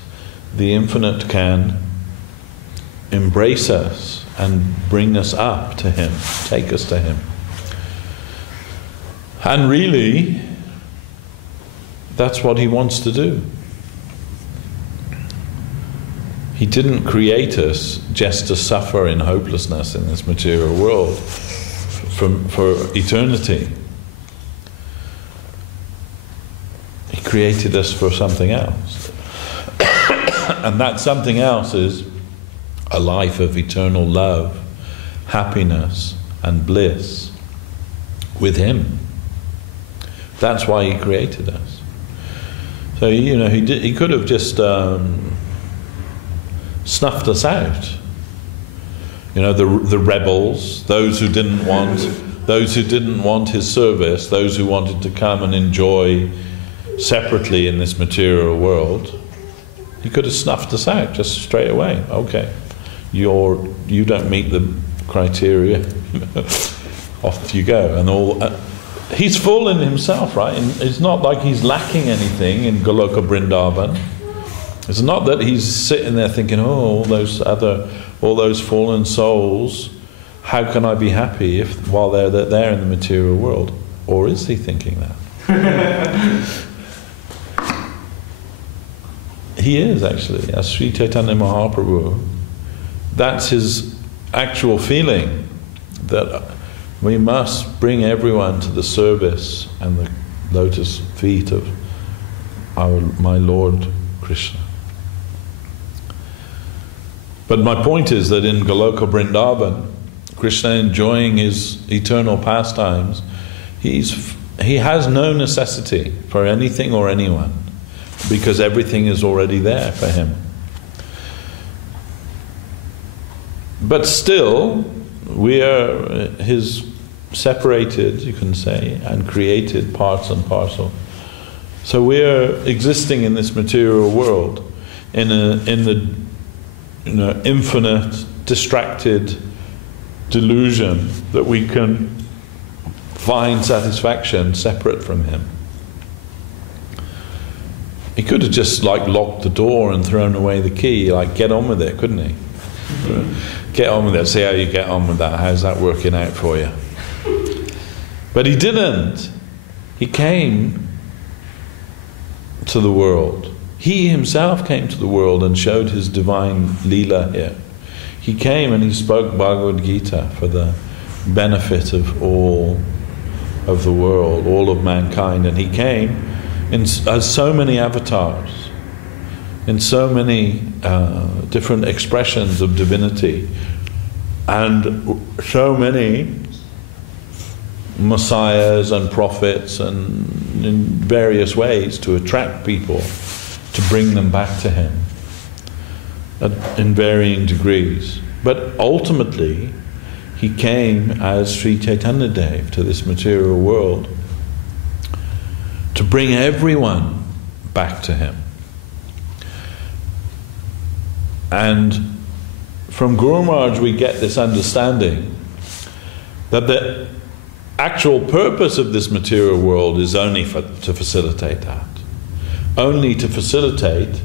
the infinite can embrace us and bring us up to him, take us to him. And really, that's what he wants to do. He didn't create us just to suffer in hopelessness in this material world for eternity. He created us for something else. And that something else is a life of eternal love, happiness and bliss with him. That's why he created us. So he could have just snuffed us out. The rebels, those who didn't want his service, those who wanted to come and enjoy separately in this material world. He could have snuffed us out just straight away. Okay, you don't meet the criteria. Off you go, and all. He's full in himself, right? And it's not like he's lacking anything in Goloka Vrindavan. It's not that he's sitting there thinking, all those fallen souls, how can I be happy while they're there in the material world? Or is he thinking that? He is actually, as Sri Chaitanya Mahaprabhu. That's his actual feeling, that we must bring everyone to the service and the lotus feet of my Lord Krishna. But my point is that in Goloka Vrindavan, Krishna enjoying his eternal pastimes, he has no necessity for anything or anyone, because everything is already there for him. But still, we are his separated, you can say, and created parts and parcel. So we are existing in this material world in the infinite, distracted delusion that we can find satisfaction separate from him. He could have just locked the door and thrown away the key, get on with it, couldn't he? Get on with it, see how you get on with that, how's that working out for you? But he didn't. He came to the world. He himself came to the world and showed his divine Leela here. He came and he spoke Bhagavad Gita for the benefit of all of the world, all of mankind. And he came as so many avatars, in so many different expressions of divinity, and so many messiahs and prophets, and in various ways to attract people, to bring them back to him in varying degrees. But ultimately, he came as Sri Chaitanya Dev to this material world to bring everyone back to him. And from Guru Maharaj we get this understanding that the actual purpose of this material world is only to facilitate that. Only to facilitate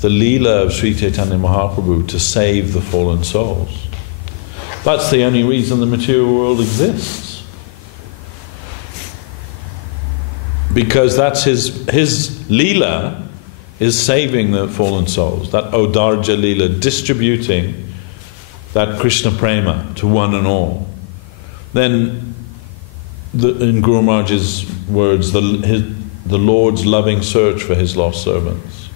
the Leela of Sri Chaitanya Mahaprabhu to save the fallen souls. That's the only reason the material world exists. Because that's his Leela is saving the fallen souls. That Odarja Leela, distributing that Krishna Prema to one and all. then in Guru Maharaj's words, the Lord's loving search for his lost servants.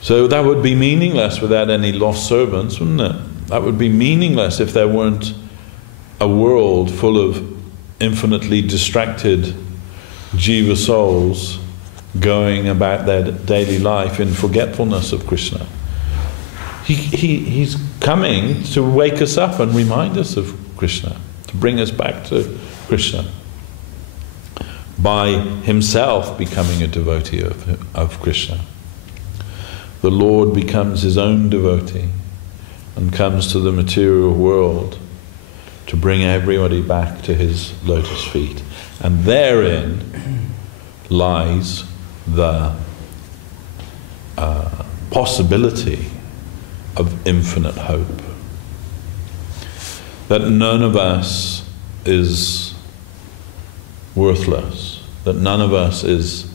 So that would be meaningless without any lost servants, wouldn't it? That would be meaningless if there weren't a world full of infinitely distracted jiva souls going about their daily life in forgetfulness of Krishna. He's coming to wake us up and remind us of Krishna, to bring us back to Krishna, by himself becoming a devotee of Krishna. The Lord becomes his own devotee and comes to the material world to bring everybody back to his lotus feet. And therein lies the possibility of infinite hope. That none of us is worthless, that none of us is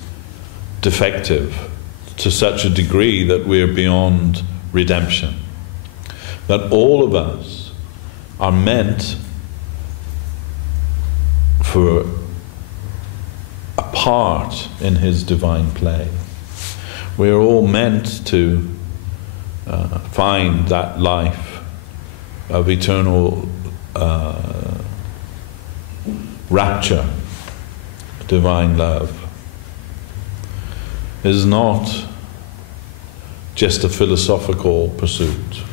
defective to such a degree that we're beyond redemption. That all of us are meant for a part in his divine play. We're all meant to find that life of eternal rapture, divine love. It is not just a philosophical pursuit.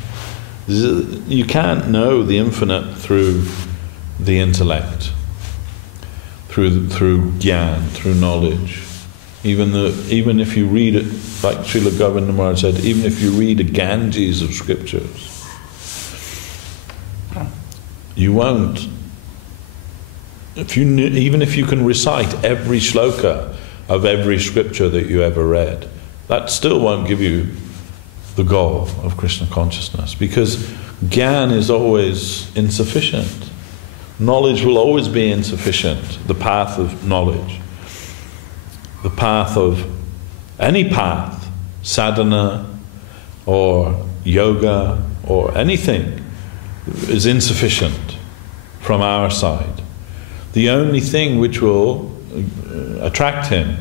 You can't know the infinite through the intellect, through gyan, through knowledge. Even if you read it, like Srila Govinda Maharaj said, even if you read the Ganges of scriptures, you won't. Even if you can recite every shloka of every scripture that you ever read, that still won't give you the goal of Krishna consciousness, because gyan is always insufficient. Knowledge will always be insufficient. The path of knowledge, the path of any path, sadhana or yoga or anything, is insufficient from our side. The only thing which will attract him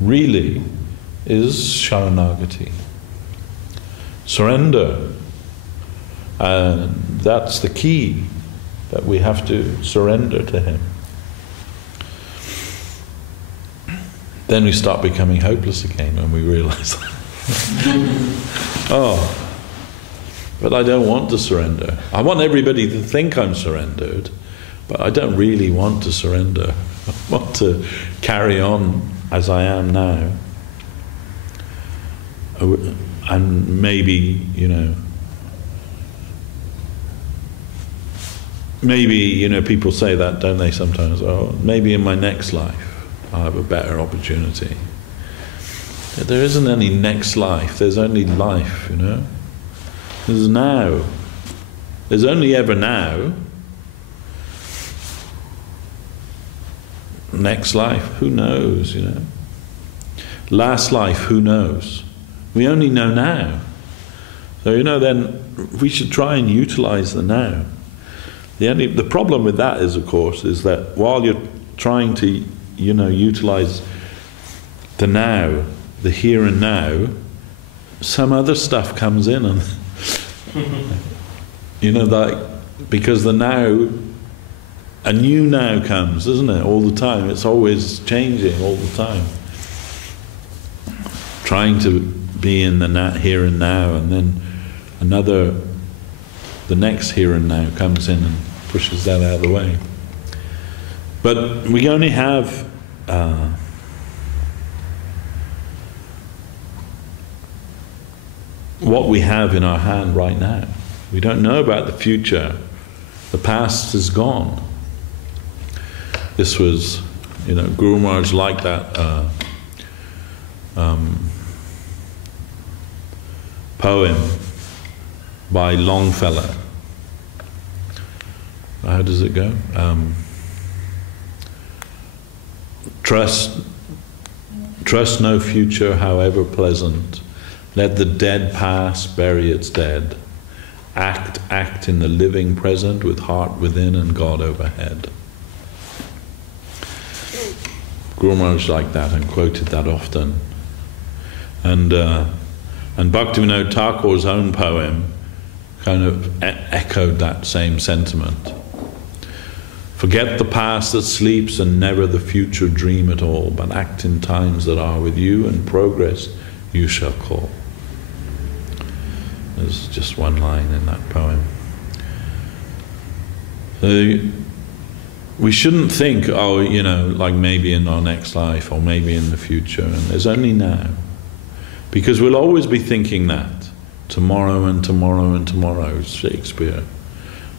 really is sharanagati, surrender. And that's the key, that we have to surrender to him. Then we start becoming hopeless again when we realize oh, but I don't want to surrender. I want everybody to think I'm surrendered, but I don't really want to surrender. I want to carry on as I am now. And maybe, people say that, don't they, sometimes? Oh, maybe in my next life I'll have a better opportunity. There isn't any next life, there's only life, There's now. There's only ever now. Next life, who knows, Last life, who knows? We only know now. So, then we should try and utilize the now. The problem with that is, of course, is that while you're trying to, utilize the now, the here and now, some other stuff comes in and, because the now, a new now comes, isn't it? All the time. It's always changing all the time. Trying to be in the here and now, and then the next here and now comes in and pushes that out of the way. But we only have what we have in our hand right now. We don't know about the future. The past is gone. This was, Guru Maharaj liked that poem by Longfellow. How does it go? Trust no future, however pleasant. Let the dead past bury its dead. Act in the living present with heart within and God overhead. Guru Maharaj liked that and quoted that often. And Bhaktivinoda Thakur's own poem kind of echoed that same sentiment. Forget the past that sleeps and never the future dream at all, but act in times that are with you and progress you shall call. There's just one line in that poem. So we shouldn't think, oh, you know, like maybe in our next life or maybe in the future, and there's only now. Because we'll always be thinking that. Tomorrow and tomorrow and tomorrow, Shakespeare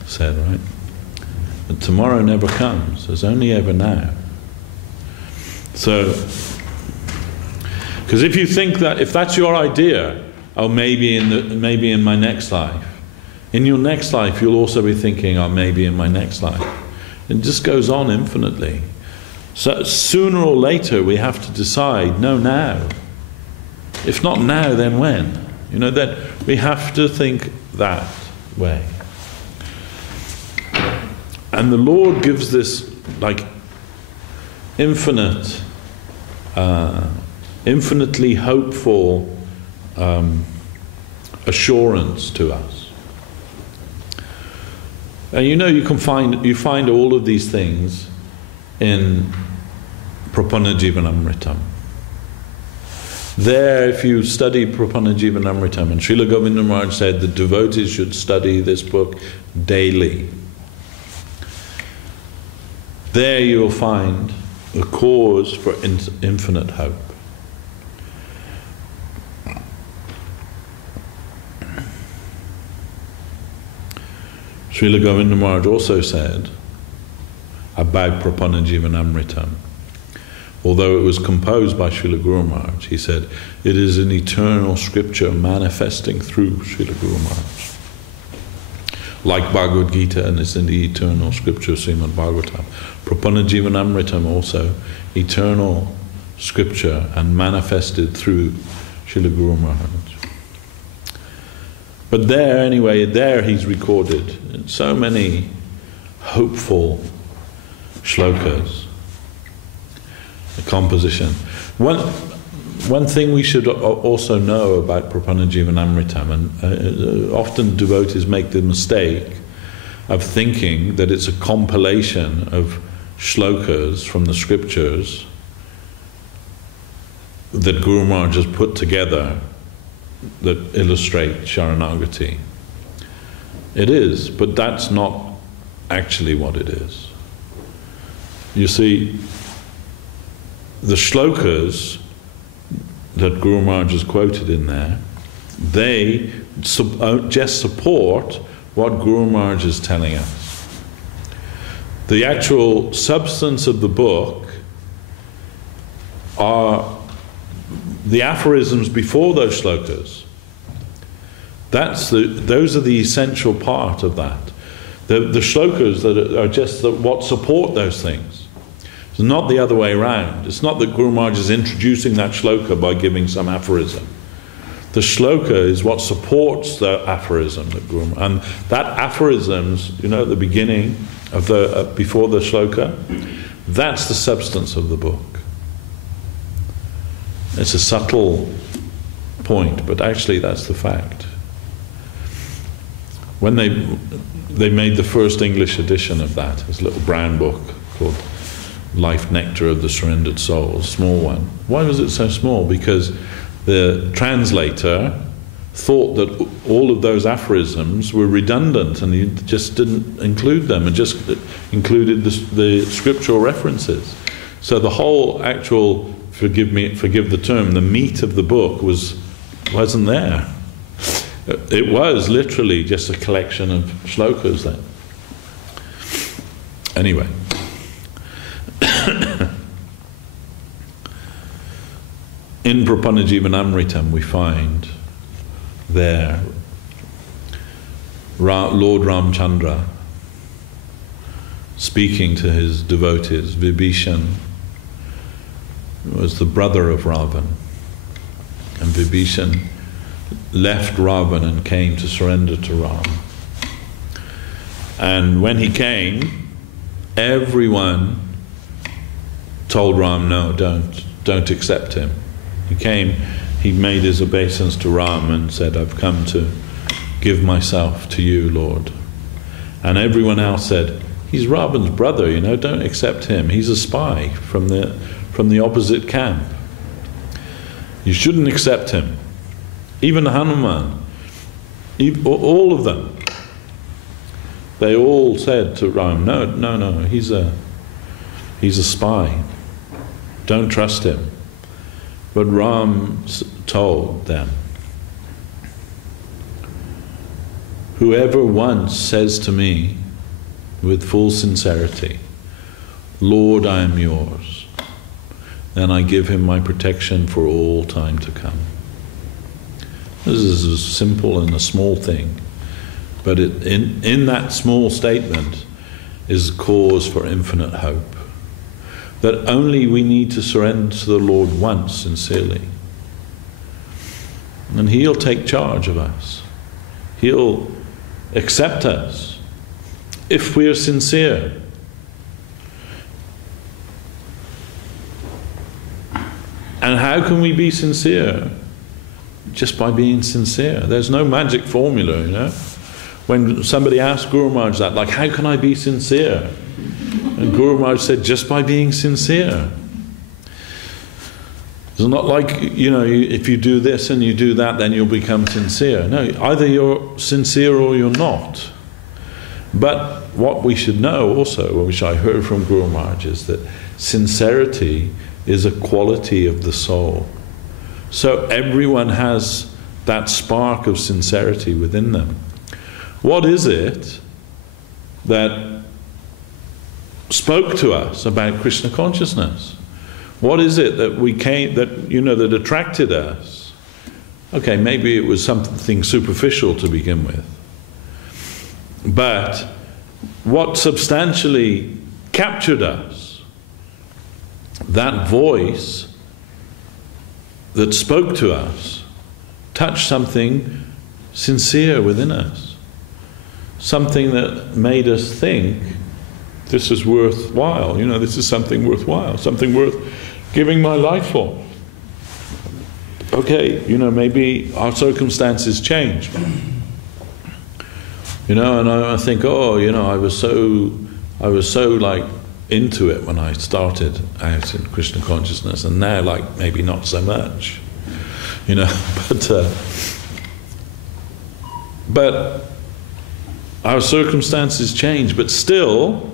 said, right? But tomorrow never comes. There's only ever now. So, because if you think that, if that's your idea, oh, maybe in my next life, in your next life you'll also be thinking, oh, maybe in my next life. It just goes on infinitely. So sooner or later we have to decide, no, now. If not now, then when? You know, that we have to think that way. And the Lord gives this like infinitely hopeful assurance to us. And you know, you find all of these things in Prapanna Jivanamritam. There, if you study Prapanna Jivanamritam, and Srila Govinda Maharaj said that devotees should study this book daily. There you will find the cause for infinite hope. Srila Govinda Maharaj also said about Prapanna Jivanamritam, although it was composed by Srila Guru Maharaj, he said, it is an eternal scripture manifesting through Srila Guru Maharaj. Like Bhagavad Gita, and it's in the eternal scripture of Srimad Bhagavatam. Prapanna Jivanamritam also, eternal scripture and manifested through Srila Guru Maharaj. But there, anyway, there he's recorded so many hopeful shlokas, the composition. One thing we should also know about Prapanna Jivanamritam, and often devotees make the mistake of thinking that it's a compilation of shlokas from the scriptures that Guru Maharaj has put together that illustrate Sharanagati. It is, but that's not actually what it is. You see, the shlokas that Guru Maharaj has quoted in there, they just support what Guru Maharaj is telling us. The actual substance of the book are the aphorisms before those shlokas. Those are the essential part of that. The shlokas that are just what support those things. It's not the other way around. It's not that Guru Maharaj is introducing that shloka by giving some aphorism. The shloka is what supports the aphorism that Guru Maharaj, and that aphorisms, you know, at the beginning of the before the shloka, that's the substance of the book. It's a subtle point, but actually that's the fact. When they made the first English edition of that, this little brown book called Life Nectar of the Surrendered Soul, a small one. Why was it so small? Because the translator thought that all of those aphorisms were redundant and he just didn't include them and just included the scriptural references. So the whole actual, forgive the term, the meat of the book wasn't there. It was literally just a collection of shlokas then. Anyway. In Prapanna Jivanamritam we find there Lord Ramchandra speaking to his devotees. Vibhishan was the brother of Ravan, and Vibhishan left Ravan and came to surrender to Ram. And when he came, everyone told Ram, no, don't accept him. He came, he made his obeisance to Ram and said, I've come to give myself to you, Lord. And everyone else said, he's Ravan's brother, you know, don't accept him. He's a spy from the opposite camp. You shouldn't accept him. Even Hanuman, all of them, they all said to Ram, no, he's a spy. Don't trust him. But Ram told them, whoever once says to me with full sincerity, Lord, I am yours, then I give him my protection for all time to come. This is a simple and a small thing, but in that small statement is cause for infinite hope. That only we need to surrender to the Lord once sincerely, and He'll take charge of us. He'll accept us if we are sincere. And how can we be sincere? Just by being sincere. There's no magic formula, you know. When somebody asked Guru Maharaj that, like, how can I be sincere? And Guru Maharaj said, just by being sincere. It's not like, you know, if you do this and you do that, then you'll become sincere. No, either you're sincere or you're not. But what we should know also, which I heard from Guru Maharaj, is that sincerity is a quality of the soul. So everyone has that spark of sincerity within them. What is it that spoke to us about Krishna consciousness? What is it that that attracted us? Okay, maybe it was something superficial to begin with. But what substantially captured us, that voice that spoke to us, touched something sincere within us. Something that made us think, this is worthwhile, you know, this is something worthwhile, something worth giving my life for. Okay, you know, maybe our circumstances change. You know, and I think, oh, you know, I was so like into it when I started out in Krishna consciousness, and now like maybe not so much. You know, but our circumstances change, but still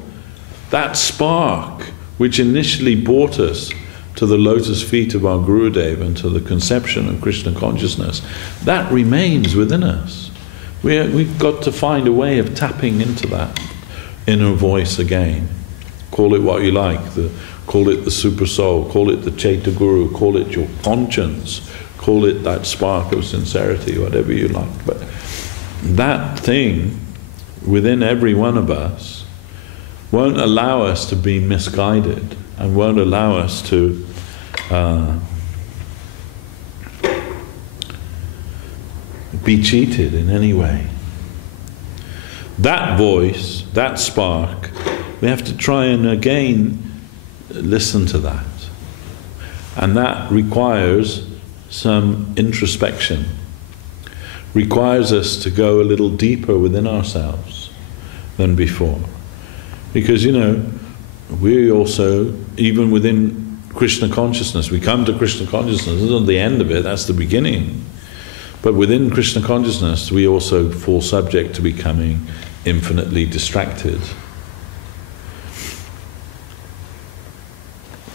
that spark which initially brought us to the lotus feet of our Gurudev and to the conception of Krishna consciousness, that remains within us. We've got to find a way of tapping into that inner voice again. Call it what you like, call it the super soul, call it the Chaita Guru, call it your conscience, call it that spark of sincerity, whatever you like. But that thing within every one of us won't allow us to be misguided and won't allow us to be cheated in any way. That voice, that spark, we have to try and again listen to that. And that requires some introspection, requires us to go a little deeper within ourselves than before. Because, you know, we also, even within Krishna consciousness, we come to Krishna consciousness, this isn't the end of it, that's the beginning. But within Krishna consciousness, we also fall subject to becoming infinitely distracted.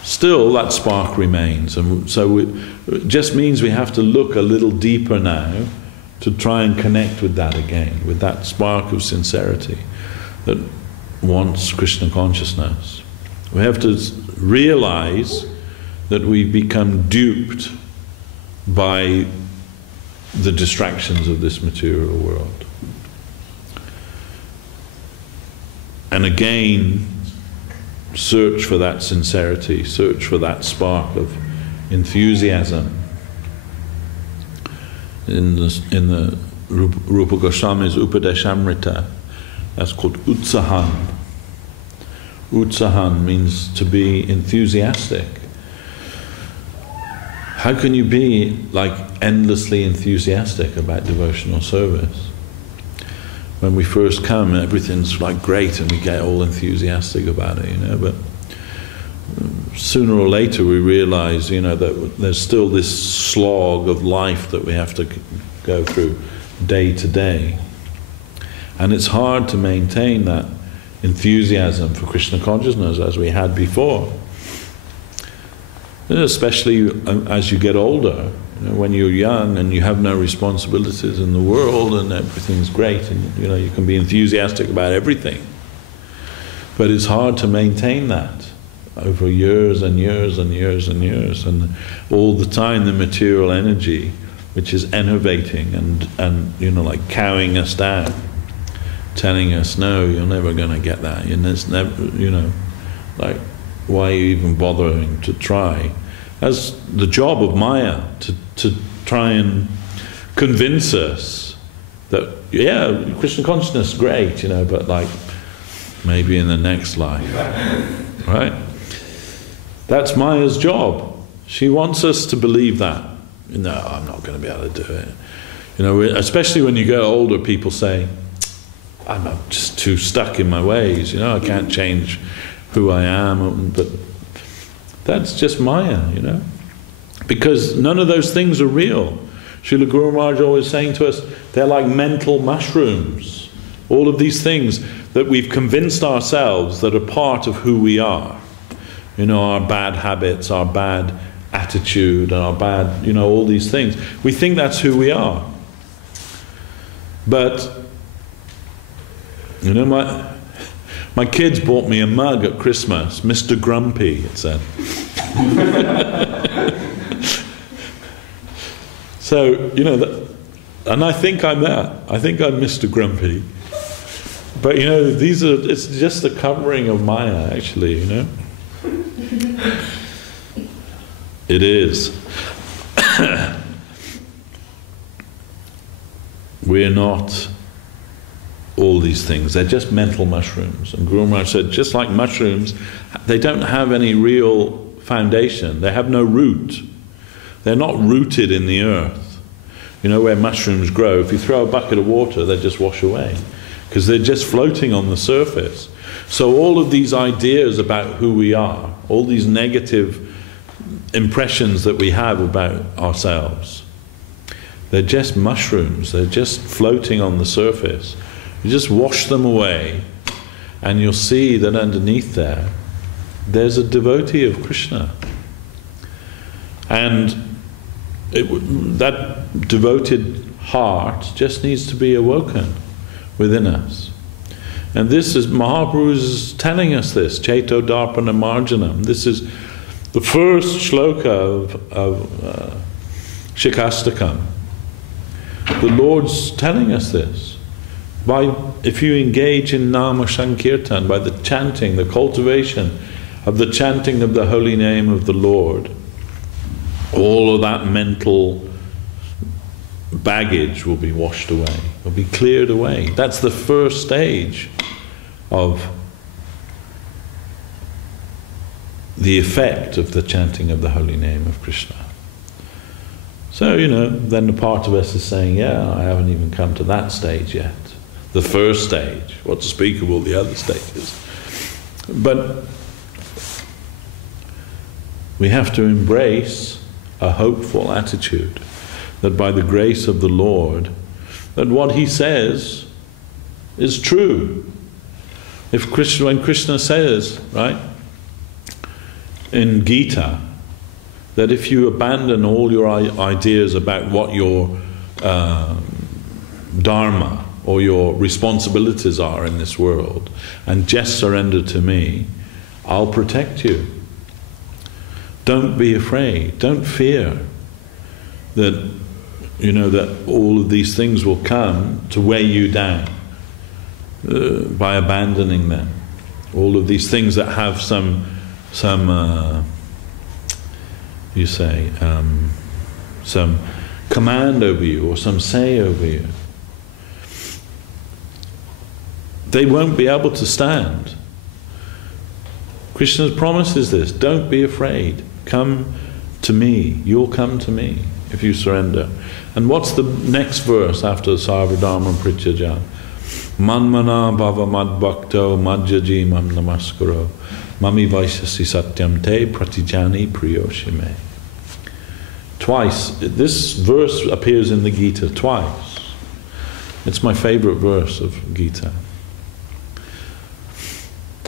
Still, that spark remains, and so it just means we have to look a little deeper now to try and connect with that again, with that spark of sincerity that wants Krishna consciousness. We have to realize that we've become duped by the distractions of this material world. And again, search for that sincerity, search for that spark of enthusiasm. In the Rupa Goswami's Upadeshamrita, That's called utsahan. Utsahan means to be enthusiastic. How can you be like endlessly enthusiastic about devotional service? When we first come, everything's like great and we get all enthusiastic about it, you know, but sooner or later we realize, you know, that there's still this slog of life that we have to go through day to day. And it's hard to maintain that enthusiasm for Krishna consciousness as we had before. Especially as you get older, you know, when you're young and you have no responsibilities in the world and everything's great and you know you can be enthusiastic about everything. But it's hard to maintain that over years and years and years and years, and all the time the material energy, which is enervating and you know, like cowing us down, telling us, no, you're never going to get that, and it's never, you know, like, why are you even bothering to try? That's the job of Maya, to try and convince us that, yeah, Krishna consciousness is great, you know, but like, maybe in the next life, right? That's Maya's job. She wants us to believe that. No, I'm not going to be able to do it. You know, especially when you get older, people say, I'm just too stuck in my ways, you know, I can't change who I am, but that's just Maya, you know, because none of those things are real. Srila Guru Maharaj always saying to us, they're like mental mushrooms. All of these things that we've convinced ourselves that are part of who we are. You know, our bad habits, our bad attitude, and our bad, you know, all these things. We think that's who we are. But, you know, my kids bought me a mug at Christmas, Mr. Grumpy, it said. So, you know, and I think I'm that. I think I'm Mr. Grumpy. But, you know, it's just a covering of Maya, actually, you know. It is. We're not all these things. They're just mental mushrooms. And Guru Maharaj said, just like mushrooms, they don't have any real foundation. They have no root. They're not rooted in the earth. You know where mushrooms grow, if you throw a bucket of water, they just wash away, because they're just floating on the surface. So all of these ideas about who we are, all these negative impressions that we have about ourselves, they're just mushrooms. They're just floating on the surface. You just wash them away, and you'll see that underneath there's a devotee of Krishna. And that devoted heart just needs to be awoken within us. And this is, Mahaprabhu is telling us this, Cheto Darpana Marjanam. This is the first shloka of Shikastakam. The Lord's telling us this. If you engage in Nama Sankirtan, by the chanting, the cultivation of the chanting of the holy name of the Lord, all of that mental baggage will be washed away, will be cleared away. That's the first stage of the effect of the chanting of the holy name of Krishna. So, you know, then the part of us is saying, yeah, I haven't even come to that stage yet. The first stage, what to speak of all the other stages. But we have to embrace a hopeful attitude, that by the grace of the Lord, that what He says is true. When Krishna says, right, in Gita, that if you abandon all your ideas about what your dharma or your responsibilities are in this world, and just surrender to me, I'll protect you. Don't be afraid. Don't fear that, you know, that all of these things will come to weigh you down by abandoning them. All of these things that have some command over you or some say over you. they won't be able to stand. Krishna's promise is this: don't be afraid. Come to me. You'll come to me if you surrender. And what's the next verse after Sarvadharma Prityaja? Manmana bhava mad bhakto madhyaji mam namaskaro mami vaishasi satyam te pratijani priyoshime. Twice. This verse appears in the Gita twice. It's my favorite verse of Gita.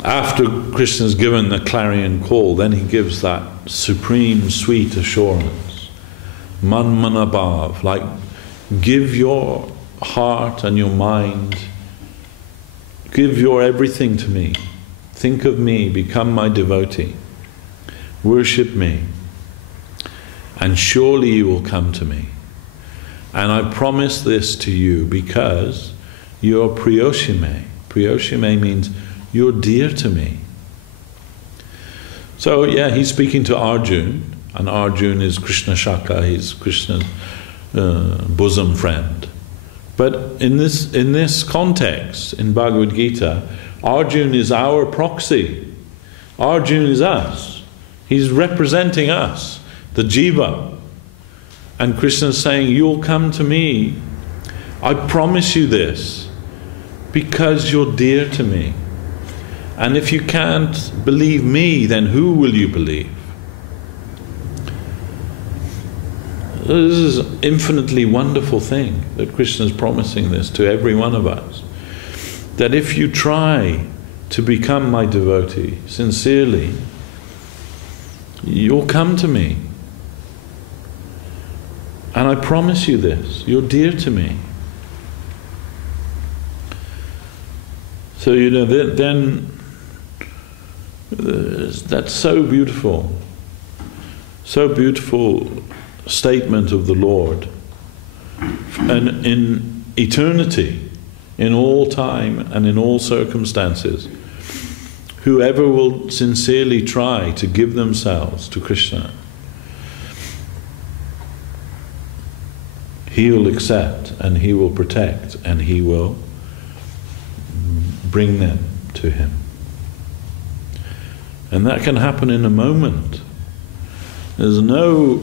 After Krishna's given the clarion call, then he gives that supreme sweet assurance. Manmana bhav, like give your heart and your mind, give your everything to me. Think of me, become my devotee. Worship me. And surely you will come to me. And I promise this to you because you're priyoshime. Priyoshime means you're dear to me. So yeah, he's speaking to Arjun, and Arjun is Krishna Shaka, he's Krishna's bosom friend. But in this context, in Bhagavad Gita, Arjun is our proxy. Arjun is us. He's representing us, the jiva. And Krishna is saying, you'll come to me. I promise you this, because you're dear to me. And if you can't believe me, then who will you believe? This is an infinitely wonderful thing that Krishna is promising this to every one of us. That if you try to become my devotee sincerely, you'll come to me. And I promise you this, you're dear to me. So, then that's so beautiful. So beautiful statement of the Lord. And in eternity, in all time and in all circumstances, whoever will sincerely try to give themselves to Krishna, He will accept and He will protect and He will bring them to Him. And that can happen in a moment. There's no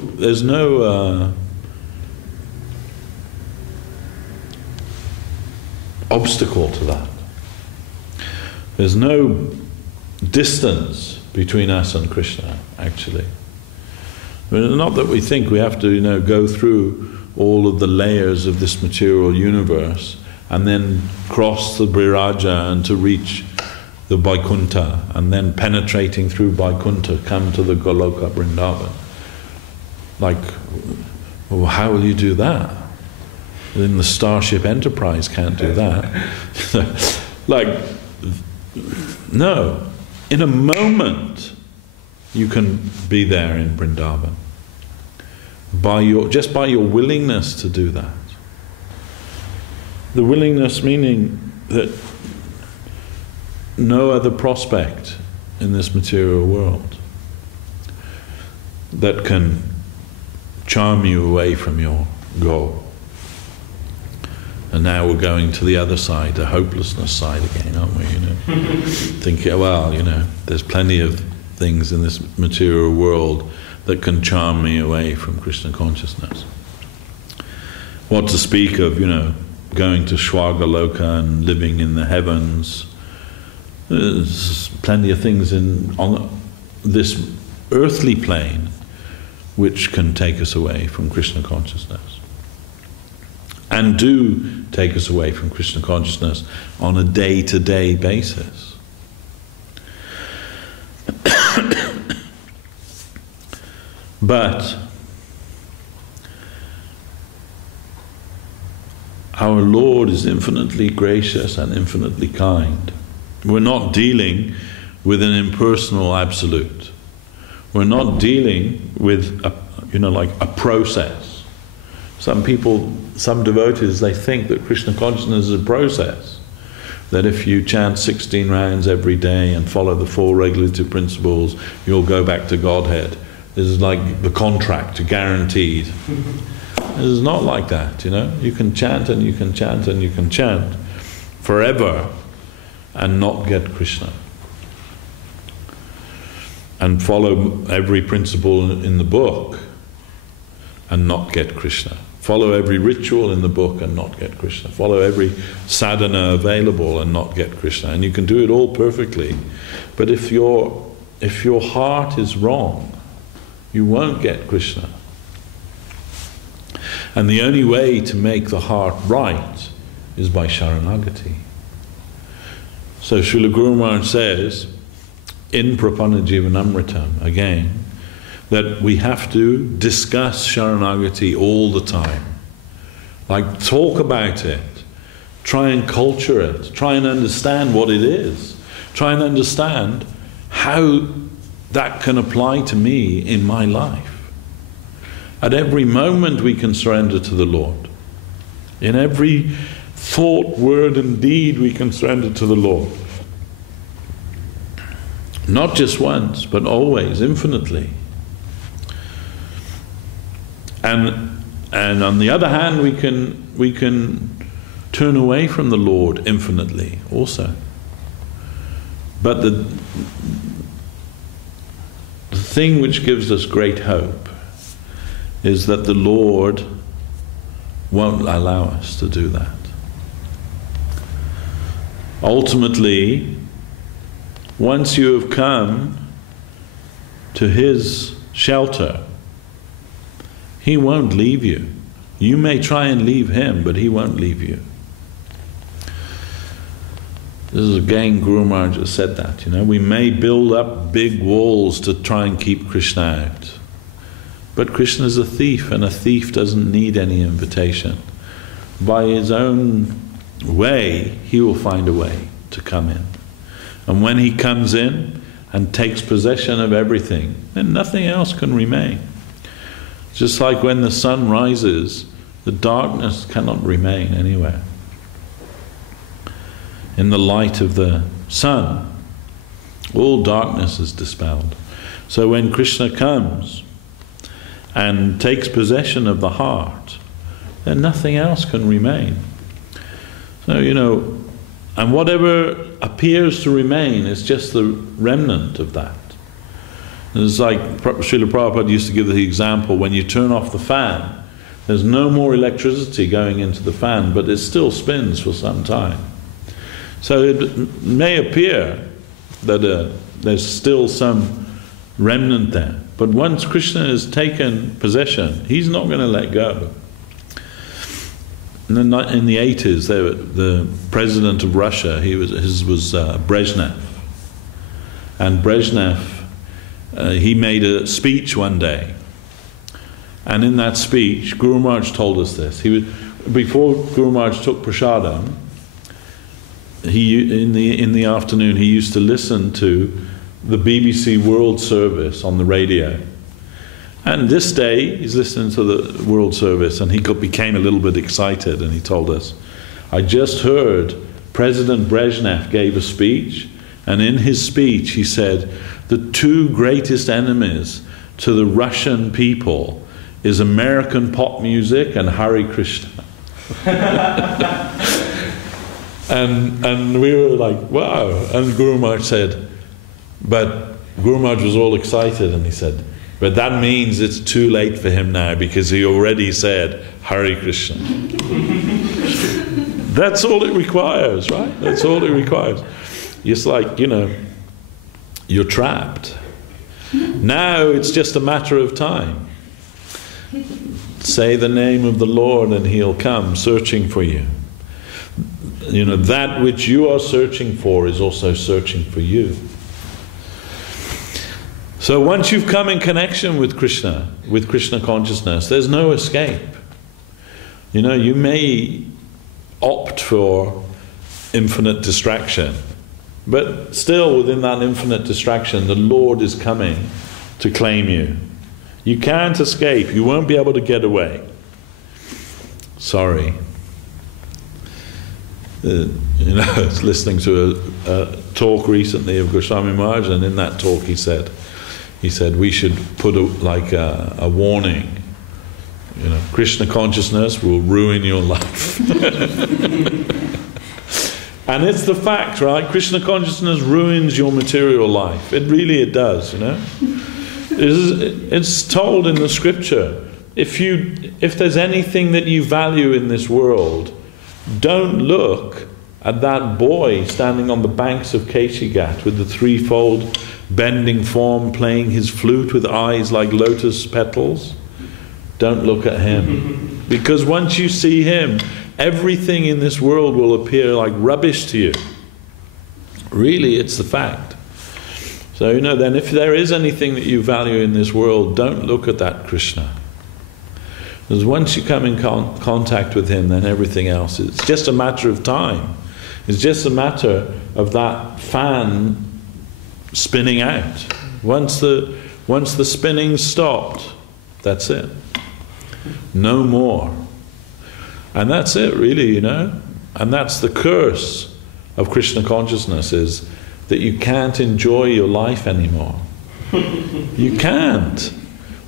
obstacle to that. There's no distance between us and Krishna, actually. I mean, not that we think we have to, go through all of the layers of this material universe and then cross the Briraja and to reach the Vaikuntha, and then penetrating through Vaikuntha come to the Goloka Vrindavan. Like, well, how will you do that? Then the Starship Enterprise can't do that. Like, no. In a moment, you can be there in Vrindavan. Just by your willingness to do that. The willingness meaning that no other prospect in this material world that can charm you away from your goal. And now we're going to the other side, the hopelessness side again, aren't we? Thinking, well, there's plenty of things in this material world that can charm me away from Krishna consciousness. What to speak of, going to Shwagaloka and living in the heavens. There's plenty of things on this earthly plane which can take us away from Krishna consciousness. And do take us away from Krishna consciousness on a day-to-day basis. But our Lord is infinitely gracious and infinitely kind. We're not dealing with an impersonal absolute. We're not dealing with a process. Some devotees, they think that Krishna consciousness is a process. That if you chant 16 rounds every day and follow the 4 regulative principles, you'll go back to Godhead. This is like the contract, guaranteed. It is not like that, You can chant and you can chant and you can chant forever, and not get Krishna. And follow every principle in the book and not get Krishna. Follow every ritual in the book and not get Krishna. Follow every sadhana available and not get Krishna. And you can do it all perfectly. But if your heart is wrong, you won't get Krishna. And the only way to make the heart right is by Sharanagati. So Srila Guru Maharaj says, in Prapanna Jivanamritam, again, that we have to discuss Sharanagati all the time. Like, talk about it. Try and culture it. Try and understand what it is. Try and understand how that can apply to me in my life. At every moment we can surrender to the Lord. In every thought, word and deed we can surrender to the Lord. Not just once, but always, infinitely. And on the other hand, we can turn away from the Lord infinitely also. But the thing which gives us great hope is that the Lord won't allow us to do that. Ultimately, once you have come to His shelter, He won't leave you. You may try and leave Him, but He won't leave you. This is again Guru Maharaj has said that, we may build up big walls to try and keep Krishna out. But Krishna is a thief, and a thief doesn't need any invitation. By his own way, he will find a way to come in. And when he comes in and takes possession of everything, then nothing else can remain. Just like when the sun rises, the darkness cannot remain anywhere. In the light of the sun, all darkness is dispelled. So when Krishna comes and takes possession of the heart, then nothing else can remain. So, and whatever appears to remain is just the remnant of that. It's like Srila Prabhupada used to give the example, when you turn off the fan, there's no more electricity going into the fan, but it still spins for some time. So it may appear that there's still some remnant there, but once Krishna has taken possession, He's not going to let go. In the 80s, the president of Russia, his was Brezhnev. And Brezhnev, he made a speech one day. And in that speech, Guru Maharaj told us this. Before Guru Maharaj took prasadam, in the afternoon, he used to listen to the BBC World Service on the radio. And this day, he's listening to the World Service, and he became a little bit excited, and he told us, I just heard President Brezhnev gave a speech, and in his speech he said, the two greatest enemies to the Russian people is American pop music and Hare Krishna. and we were like, wow. And Guru Maharaj said, but Guru Maharaj was all excited, and he said, but that means it's too late for him now, because he already said Hare Krishna. That's all it requires, right? That's all it requires. It's like, you're trapped. Now it's just a matter of time. Say the name of the Lord and He'll come searching for you. That which you are searching for is also searching for you. So once you've come in connection with Krishna consciousness, there's no escape. You may opt for infinite distraction, but still within that infinite distraction, the Lord is coming to claim you. You can't escape. You won't be able to get away. Sorry. I was listening to a talk recently of Goswami Maharaj, and in that talk he said we should put a warning. Krishna consciousness will ruin your life. And it's the fact, right? Krishna consciousness ruins your material life. It does, you know. It's told in the scripture, if there's anything that you value in this world, don't look at that boy standing on the banks of Keshigat with the threefold bending form, playing his flute with eyes like lotus petals. Don't look at him. Because once you see him, everything in this world will appear like rubbish to you. Really, it's the fact. So, you know, then if there is anything that you value in this world, don't look at that Krishna. Because once you come in contact with him, then everything else, it's just a matter of time. It's just a matter of that fan spinning out. Once the spinning stopped, that's it. No more. And that's it, really, you know. And that's the curse of Krishna consciousness, is that you can't enjoy your life anymore. You can't.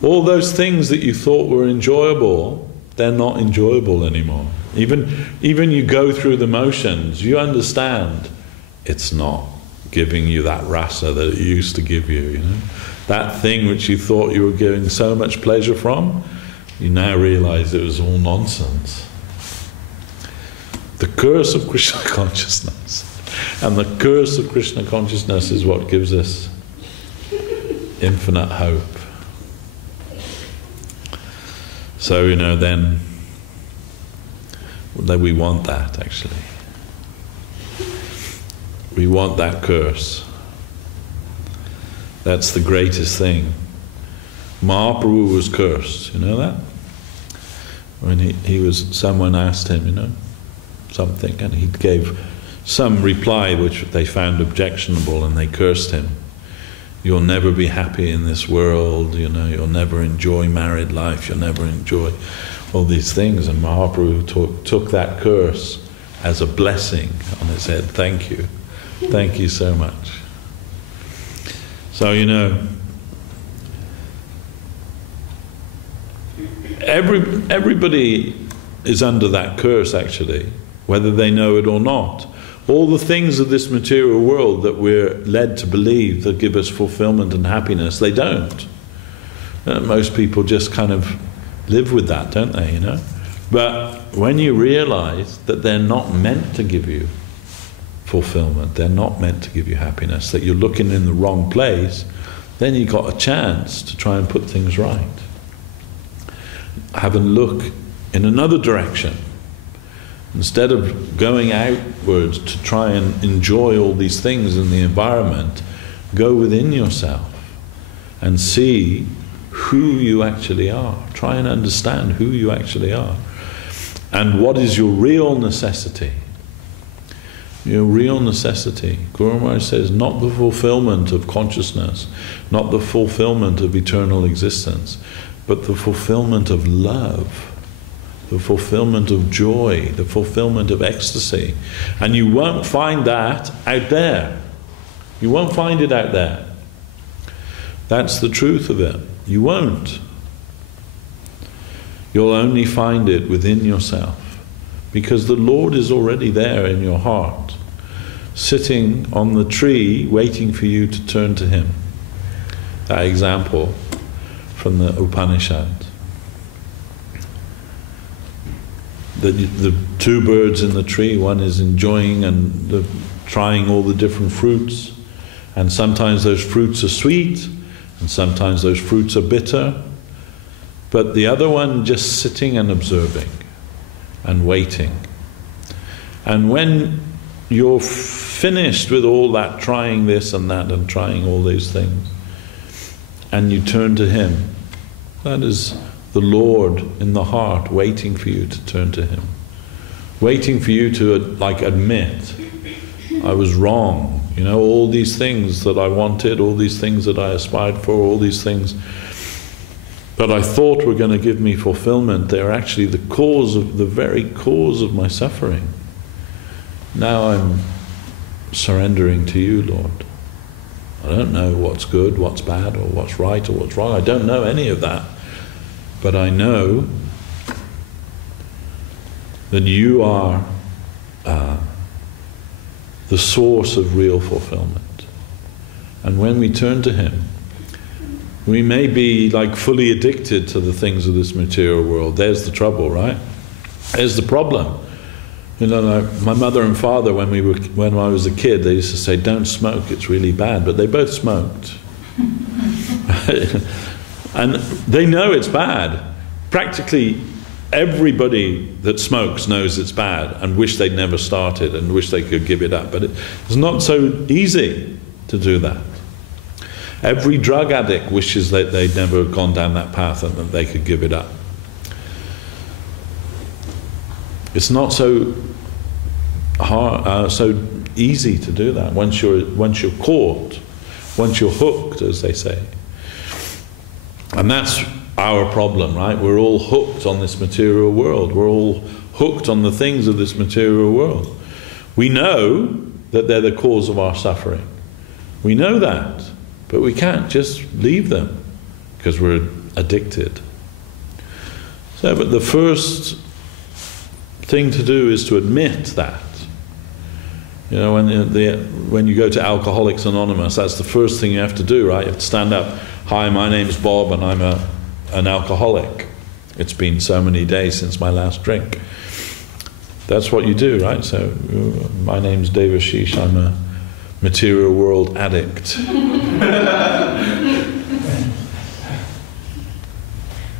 All those things that you thought were enjoyable, they're not enjoyable anymore. Even you go through the motions, you understand it's not giving you that rasa that it used to give you, you know. That thing which you thought you were getting so much pleasure from, you now realize it was all nonsense. The curse of Krishna consciousness. And the curse of Krishna consciousness is what gives us infinite hope. So, you know, then we want that, actually. We want that curse. That's the greatest thing. Mahaprabhu was cursed, you know that? When someone asked him, you know, something, and he gave some reply which they found objectionable, and they cursed him. You'll never be happy in this world, you know, you'll never enjoy married life, you'll never enjoy all these things. And Mahaprabhu took that curse as a blessing, and he said, thank you so much. So, you know, everybody is under that curse, actually, whether they know it or not. All the things of this material world that we're led to believe that give us fulfillment and happiness, they don't. Most people just kind of live with that, don't they, you know? But when you realize that they're not meant to give you fulfillment, they're not meant to give you happiness, that you're looking in the wrong place, then you've got a chance to try and put things right. Have a look in another direction. Instead of going outwards to try and enjoy all these things in the environment, go within yourself and see who you actually are. Try and understand who you actually are. And what is your real necessity? Your real necessity. Guru Maharaj says, not the fulfillment of consciousness, not the fulfillment of eternal existence, but the fulfillment of love. The fulfillment of joy, the fulfillment of ecstasy. And you won't find that out there. You won't find it out there. That's the truth of it. You won't. You'll only find it within yourself. Because the Lord is already there in your heart, sitting on the tree, waiting for you to turn to Him. That example from the Upanishad. The two birds in the tree, one is enjoying and trying all the different fruits, and sometimes those fruits are sweet and sometimes those fruits are bitter, but the other one just sitting and observing and waiting. And when you're finished with all that, trying this and that and trying all these things, and you turn to Him, that is the Lord in the heart waiting for you to turn to Him, waiting for you to admit, I was wrong, you know, all these things that I wanted, all these things that I aspired for, all these things that I thought were going to give me fulfillment, they're actually the very cause of my suffering. Now I'm surrendering to you, Lord. I don't know what's good, what's bad, or what's right or what's wrong. I don't know any of that. But I know that you are the source of real fulfillment. And when we turn to Him, we may be like fully addicted to the things of this material world. There's the trouble, right? There's the problem. You know, like my mother and father, when I was a kid, they used to say, "Don't smoke, it's really bad." But they both smoked. And they know it's bad. Practically everybody that smokes knows it's bad and wish they'd never started and wish they could give it up. But it's not so easy to do that. Every drug addict wishes that they'd never gone down that path and that they could give it up. It's not so hard, so easy to do that. Once you're caught, once you're hooked, as they say. And that's our problem, right? We're all hooked on this material world. We're all hooked on the things of this material world. We know that they're the cause of our suffering. We know that, but we can't just leave them because we're addicted. So, but the first thing to do is to admit that. You know, when you go to Alcoholics Anonymous, that's the first thing you have to do, right? You have to stand up. "Hi, my name's Bob and I'm an alcoholic. It's been so many days since my last drink." That's what you do, right? So, "My name's Devashis, I'm a material world addict."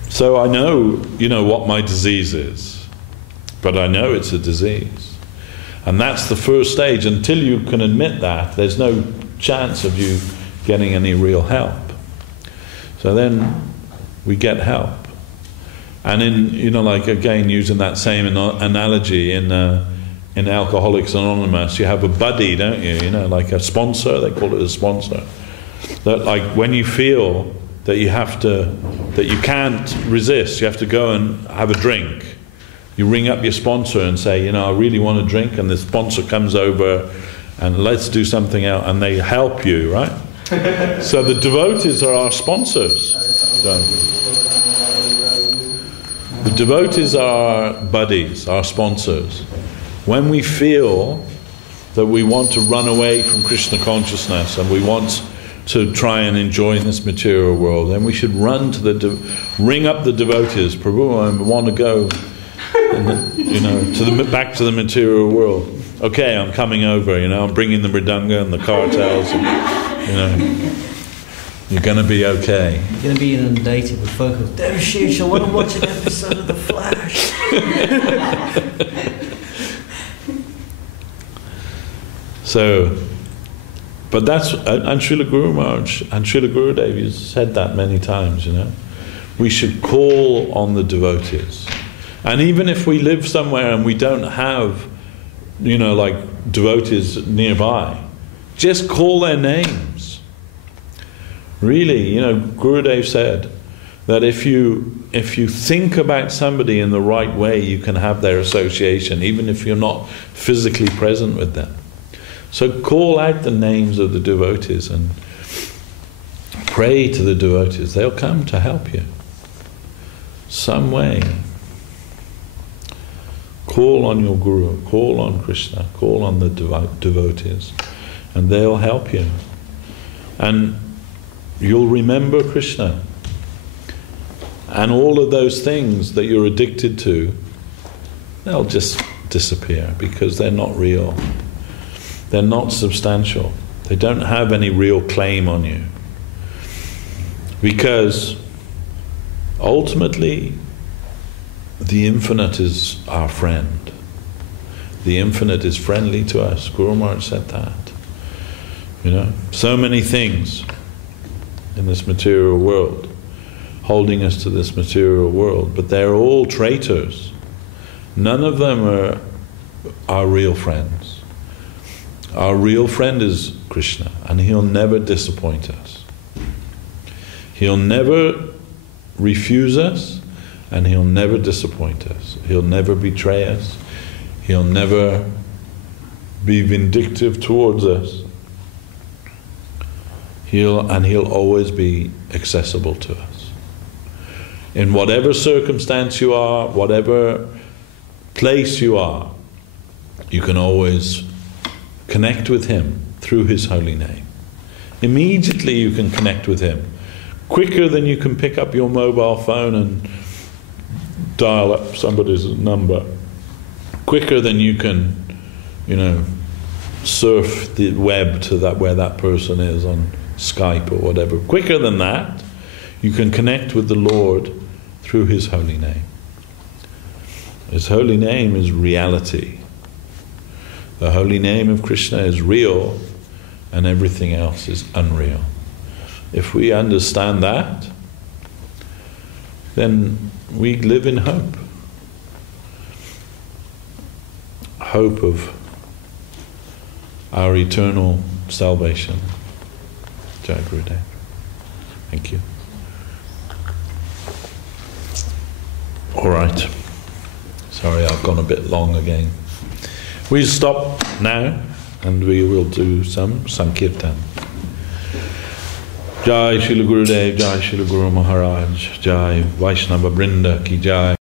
So I know, what my disease is. But I know it's a disease. And that's the first stage. Until you can admit that, there's no chance of you getting any real help. So then we get help. And again, using that same analogy in Alcoholics Anonymous, you have a buddy, don't you? Like a sponsor, they call it a sponsor. That like when you feel that you can't resist, you have to go and have a drink. You ring up your sponsor and say, "I really want a drink," and the sponsor comes over and let's do something else, and they help you, right? So the devotees are our sponsors. So the devotees are our buddies, our sponsors. When we feel that we want to run away from Krishna consciousness and we want to try and enjoy in this material world, then we should run to ring up the devotees. "Prabhu, I want to go back to the material world." "Okay, I'm coming over, I'm bringing the mridanga and the cartels, and, you're going to be okay." You're going to be inundated with photos. "Devashis, I want to watch an episode of The Flash." So, but that's, and Srila Guru Maharaj and Srila Gurudev has said that many times, We should call on the devotees. And even if we live somewhere and we don't have, like devotees nearby, just call their names. Really, Gurudev said that if you think about somebody in the right way, you can have their association, even if you're not physically present with them. So call out the names of the devotees and pray to the devotees. They'll come to help you some way. Call on your Guru, call on Krishna, call on the devotees, and they'll help you. And you'll remember Krishna. And all of those things that you're addicted to, they'll just disappear because they're not real. They're not substantial. They don't have any real claim on you. Because ultimately, the infinite is our friend. The infinite is friendly to us. Guru Maharaj said that. So many things in this material world, holding us to this material world, but they're all traitors. None of them are our real friends. Our real friend is Krishna, and He'll never disappoint us. He'll never refuse us, and He'll never disappoint us. He'll never betray us. He'll never be vindictive towards us. He'll always be accessible to us. In whatever circumstance you are, whatever place you are, you can always Connect with Him through His holy name. Immediately you can connect with Him. Quicker than you can pick up your mobile phone and dial up somebody's number. Quicker than you can, surf the web to where that person is on Skype or whatever. Quicker than that, you can connect with the Lord through His holy name. His holy name is reality. The holy name of Krishna is real, and everything else is unreal. If we understand that, then we live in hope. Hope of our eternal salvation. Jai Gurudev. Thank you. All right. Sorry, I've gone a bit long again. We'll stop now and we will do some Sankirtan. Jai Srila Gurudev, Jai Srila Guru Maharaj, Jai Vaishnava Brinda Ki Jai.